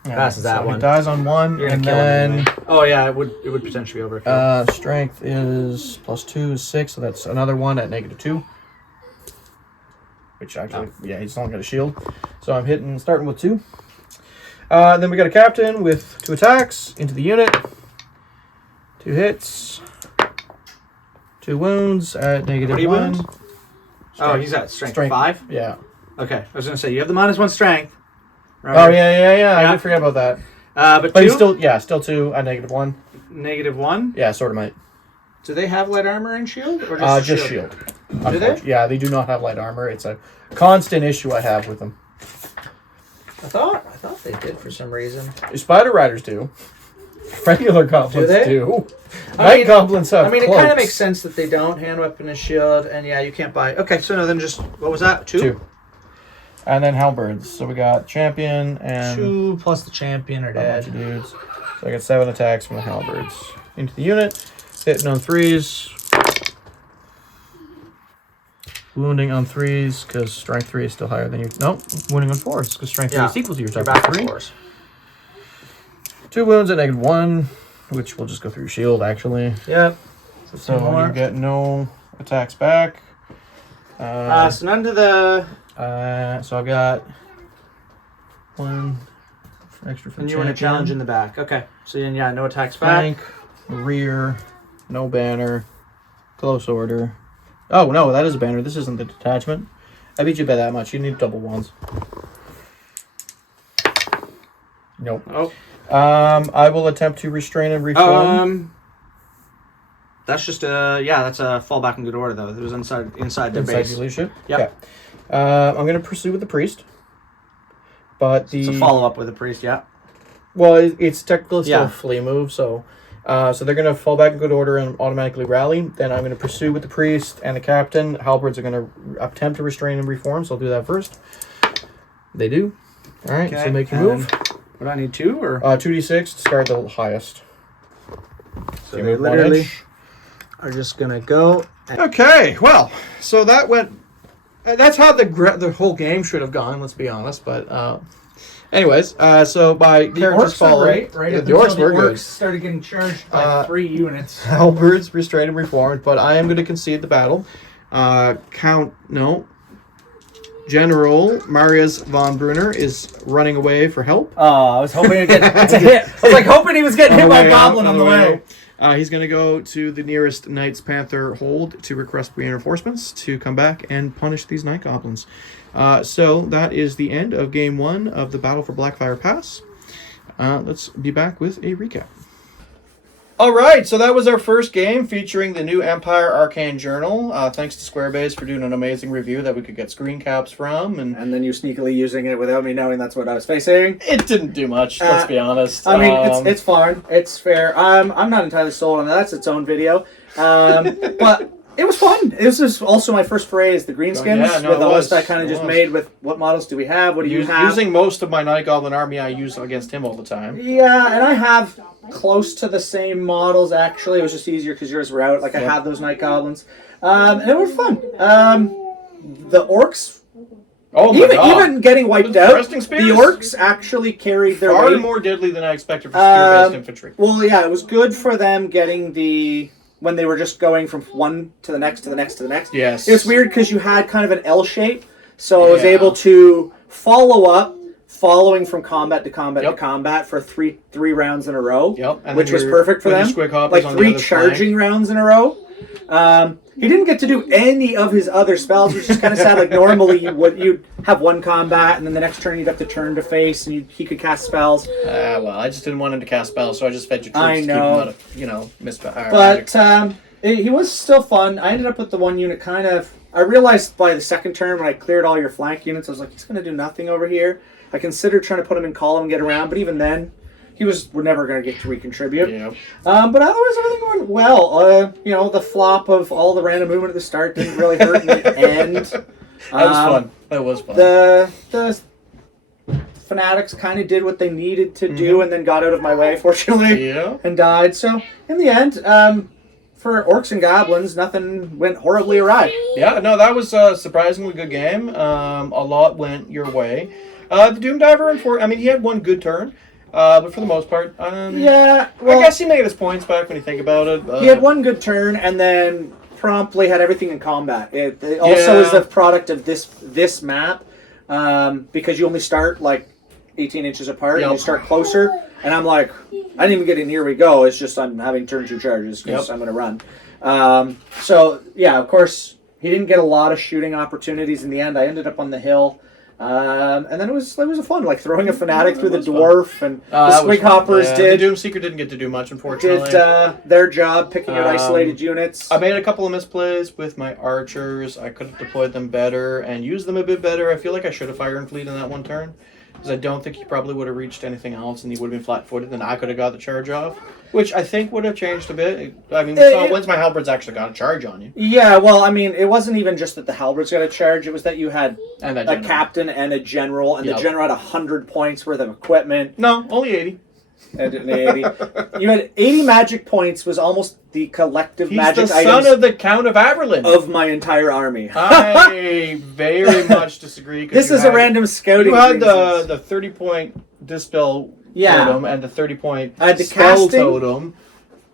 Passes that so one. He dies on 1, You're and gonna kill him then anyway. Oh yeah, it would potentially be overkill. strength is plus 2 is 6, so that's another one at -2. Which actually, yeah, he's only got a shield. So I'm starting with 2. Then we got a captain with 2 attacks into the unit. 2 hits. 2 wounds at -1. What are you wounds? Oh, he's at strength 5? Yeah. Okay, I was going to say, you have the -1 strength. Remember? Oh, yeah. I did forget about that. But But 2? he's still 2 at -1. -1? Yeah, sort of might. Do they have light armor and shield? Or Just shield. Do they? Yeah, they do not have light armor. It's a constant issue I have with them. I thought they did for some reason. Spider Riders do. Regular goblins they? do. I Night mean- goblins have It cloaks. kind of makes sense that they don't. Hand weapon and shield, and yeah, you can't buy... Okay, so no, then just... What was that? 2? 2. And then halberds. So we got champion and 2 plus the champion are a bunch of dead. dudes. So I got 7 attacks from the halberds. Into the unit. Hitting on 3s. Wounding on 3s, because strength 3 is still higher than you. Nope, wounding on 4s, because strength 3 is equal to your You're type back of to 3. 4s. 2 wounds at -1, which will just go through your shield, actually. Yep. So you get no attacks back. So none to the... So I've got 1 extra for And the you want to champion. challenge in the back. Okay. So then, yeah, no attacks back. Flank, rear, no banner, close order. Oh, no, that is a banner. This isn't the detachment. I beat you by that much. You need double 1s. Nope. Oh. I will attempt to restrain and reform. That's just that's a fallback in good order though. It was inside their Inside base. your leadership? Yep. Okay. I'm going to pursue with the priest. But It's a follow up with the priest, yeah. Well, it's technically still Yeah. a flea move, so they're going to fall back in good order and automatically rally. Then I'm going to pursue with the priest and the captain. Halberds are going to attempt to restrain and reform, so I'll do that first. They do. All right, so make your move. What do I need, 2 or? 2d6 to start the highest. So Give they me 1 literally inch. are just gonna go. Okay, well, so that went. That's how the whole game should have gone. Let's be honest, but anyways, so my characters follow. right? Yeah, the orcs were good. Started getting charged by 3 units. Halberds restrained and reformed, but I am going to concede the battle. General Marius von Bruner is running away for help. Oh, I was hoping to get a hit. I was like hoping he was getting hit by a goblin on the way. He's going to go to the nearest Knights Panther hold to request reinforcements to come back and punish these night goblins. So that is the end of game 1 of the Battle for Blackfire Pass. Let's be back with a recap. All right, so that was our first game featuring the new Empire Arcane Journal. Thanks to Squarebase for doing an amazing review that we could get screen caps from. And then you sneakily using it without me knowing that's what I was facing. It didn't do much, let's be honest. I mean, it's fine. It's fair. I'm not entirely sold on that. That's its own video. But it was fun. This is also my first foray as the greenskins. With the list I kind of just made with what models do we have, what do you have. Using most of my Night Goblin army I use against him all the time. Yeah, and I have close to the same models, actually. It was just easier because yours were out. Like, I have those Night Goblins. And it was fun. The orcs... Oh my God. Even getting wiped out, the orcs actually carried their weight. Far more deadly than I expected for spear-based infantry. Well, yeah, it was good for them getting the... When they were just going from one to the next, to the next, to the next. Yes. It was weird because you had kind of an L shape. So I was able to follow up, following from combat to combat to combat for three rounds in a row. Yep. Which was perfect for them. Like 3 charging rounds in a row. He didn't get to do any of his other spells, which is kind of sad. Like, normally you'd have one combat, and then the next turn you'd have to turn to face, and he could cast spells. Well, I just didn't want him to cast spells, so I just fed your troops to keep him out of, misfire. But he was still fun. I ended up with the one unit kind of... I realized by the second turn, when I cleared all your flank units, I was like, he's going to do nothing over here. I considered trying to put him in column and get around, but even then... We're never going to get to recontribute. Yeah. But otherwise, everything went well. The flop of all the random movement at the start didn't really hurt in the end. That was fun. That was fun. The fanatics kind of did what they needed to do and then got out of my way, fortunately, and died. So, in the end, for orcs and goblins, nothing went horribly awry. Yeah, no, that was a surprisingly good game. A lot went your way. The Doom Diver, he had one good turn. But for the most part, I guess he made his points back when you think about it. He had one good turn and then promptly had everything in combat. It also is the product of this map because you only start like 18 inches apart and you start closer. And I'm like, I didn't even get in here we go. It's just I'm having turn 2 charges because I'm going to run. So, yeah, of course, he didn't get a lot of shooting opportunities in the end. I ended up on the hill. And then it was a fun, like throwing a fanatic through the dwarf, and the Squig Hoppers The Doom Seeker didn't get to do much, unfortunately. Did their job picking out isolated units. I made a couple of misplays with my archers. I could have deployed them better and used them a bit better. I feel like I should have Iron Fleet in that one turn, because I don't think he probably would have reached anything else, and he would have been flat-footed, and I could have got the charge off, which I think would have changed a bit. Once my halberds actually got a charge on you. Yeah, well, it wasn't even just that the halberds got a charge, it was that you had a captain and a general, and the general had 100 points worth of equipment. No, only 80. 80. You had 80 magic points, was almost the collective magic items. He's the son of the Count of Averland. Of my entire army. I very much disagree. This is a random scouting. You had the 30-point Dispel totem and the 30-point Spell totem.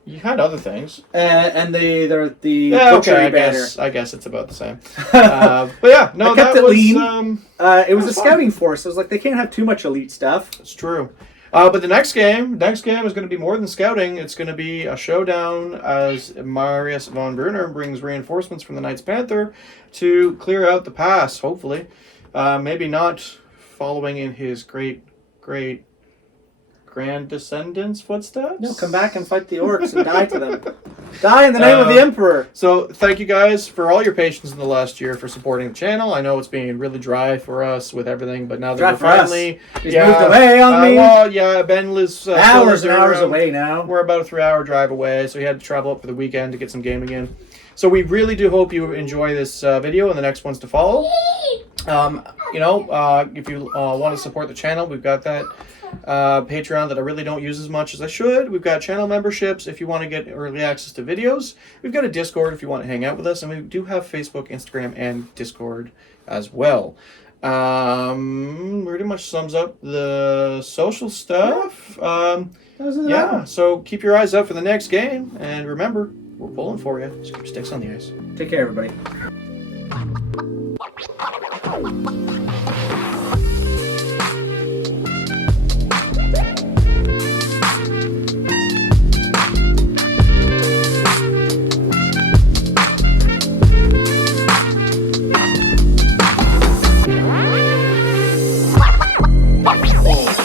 You had other things. And the butchery banner. I guess it's about the same. But yeah, no, I kept that it was lean. It was a scouting force. I was like, they can't have too much elite stuff. It's true. But the next game is going to be more than scouting. It's going to be a showdown as Marius von Bruner brings reinforcements from the Knights Panther to clear out the pass, hopefully. Maybe not following in his great grand descendants' footsteps. No, come back and fight the orcs and die to them. Die in the name of the Emperor. So thank you guys for all your patience in the last year for supporting the channel. I know it's been really dry for us with everything, but now that we're finally moved away on me. Well, yeah, Ben lives hours and hours away now. We're about a 3-hour drive away, so he had to travel up for the weekend to get some gaming in. So we really do hope you enjoy this video and the next ones to follow. If you want to support the channel, we've got that Patreon that I really don't use as much as I should. We've got channel memberships if you want to get early access to videos. We've got a Discord if you want to hang out with us, and we do have Facebook, Instagram, and Discord as well. Pretty much sums up the social stuff. So keep your eyes out for the next game, and remember, we're pulling for you. Just keep sticks on the ice. Take care, everybody.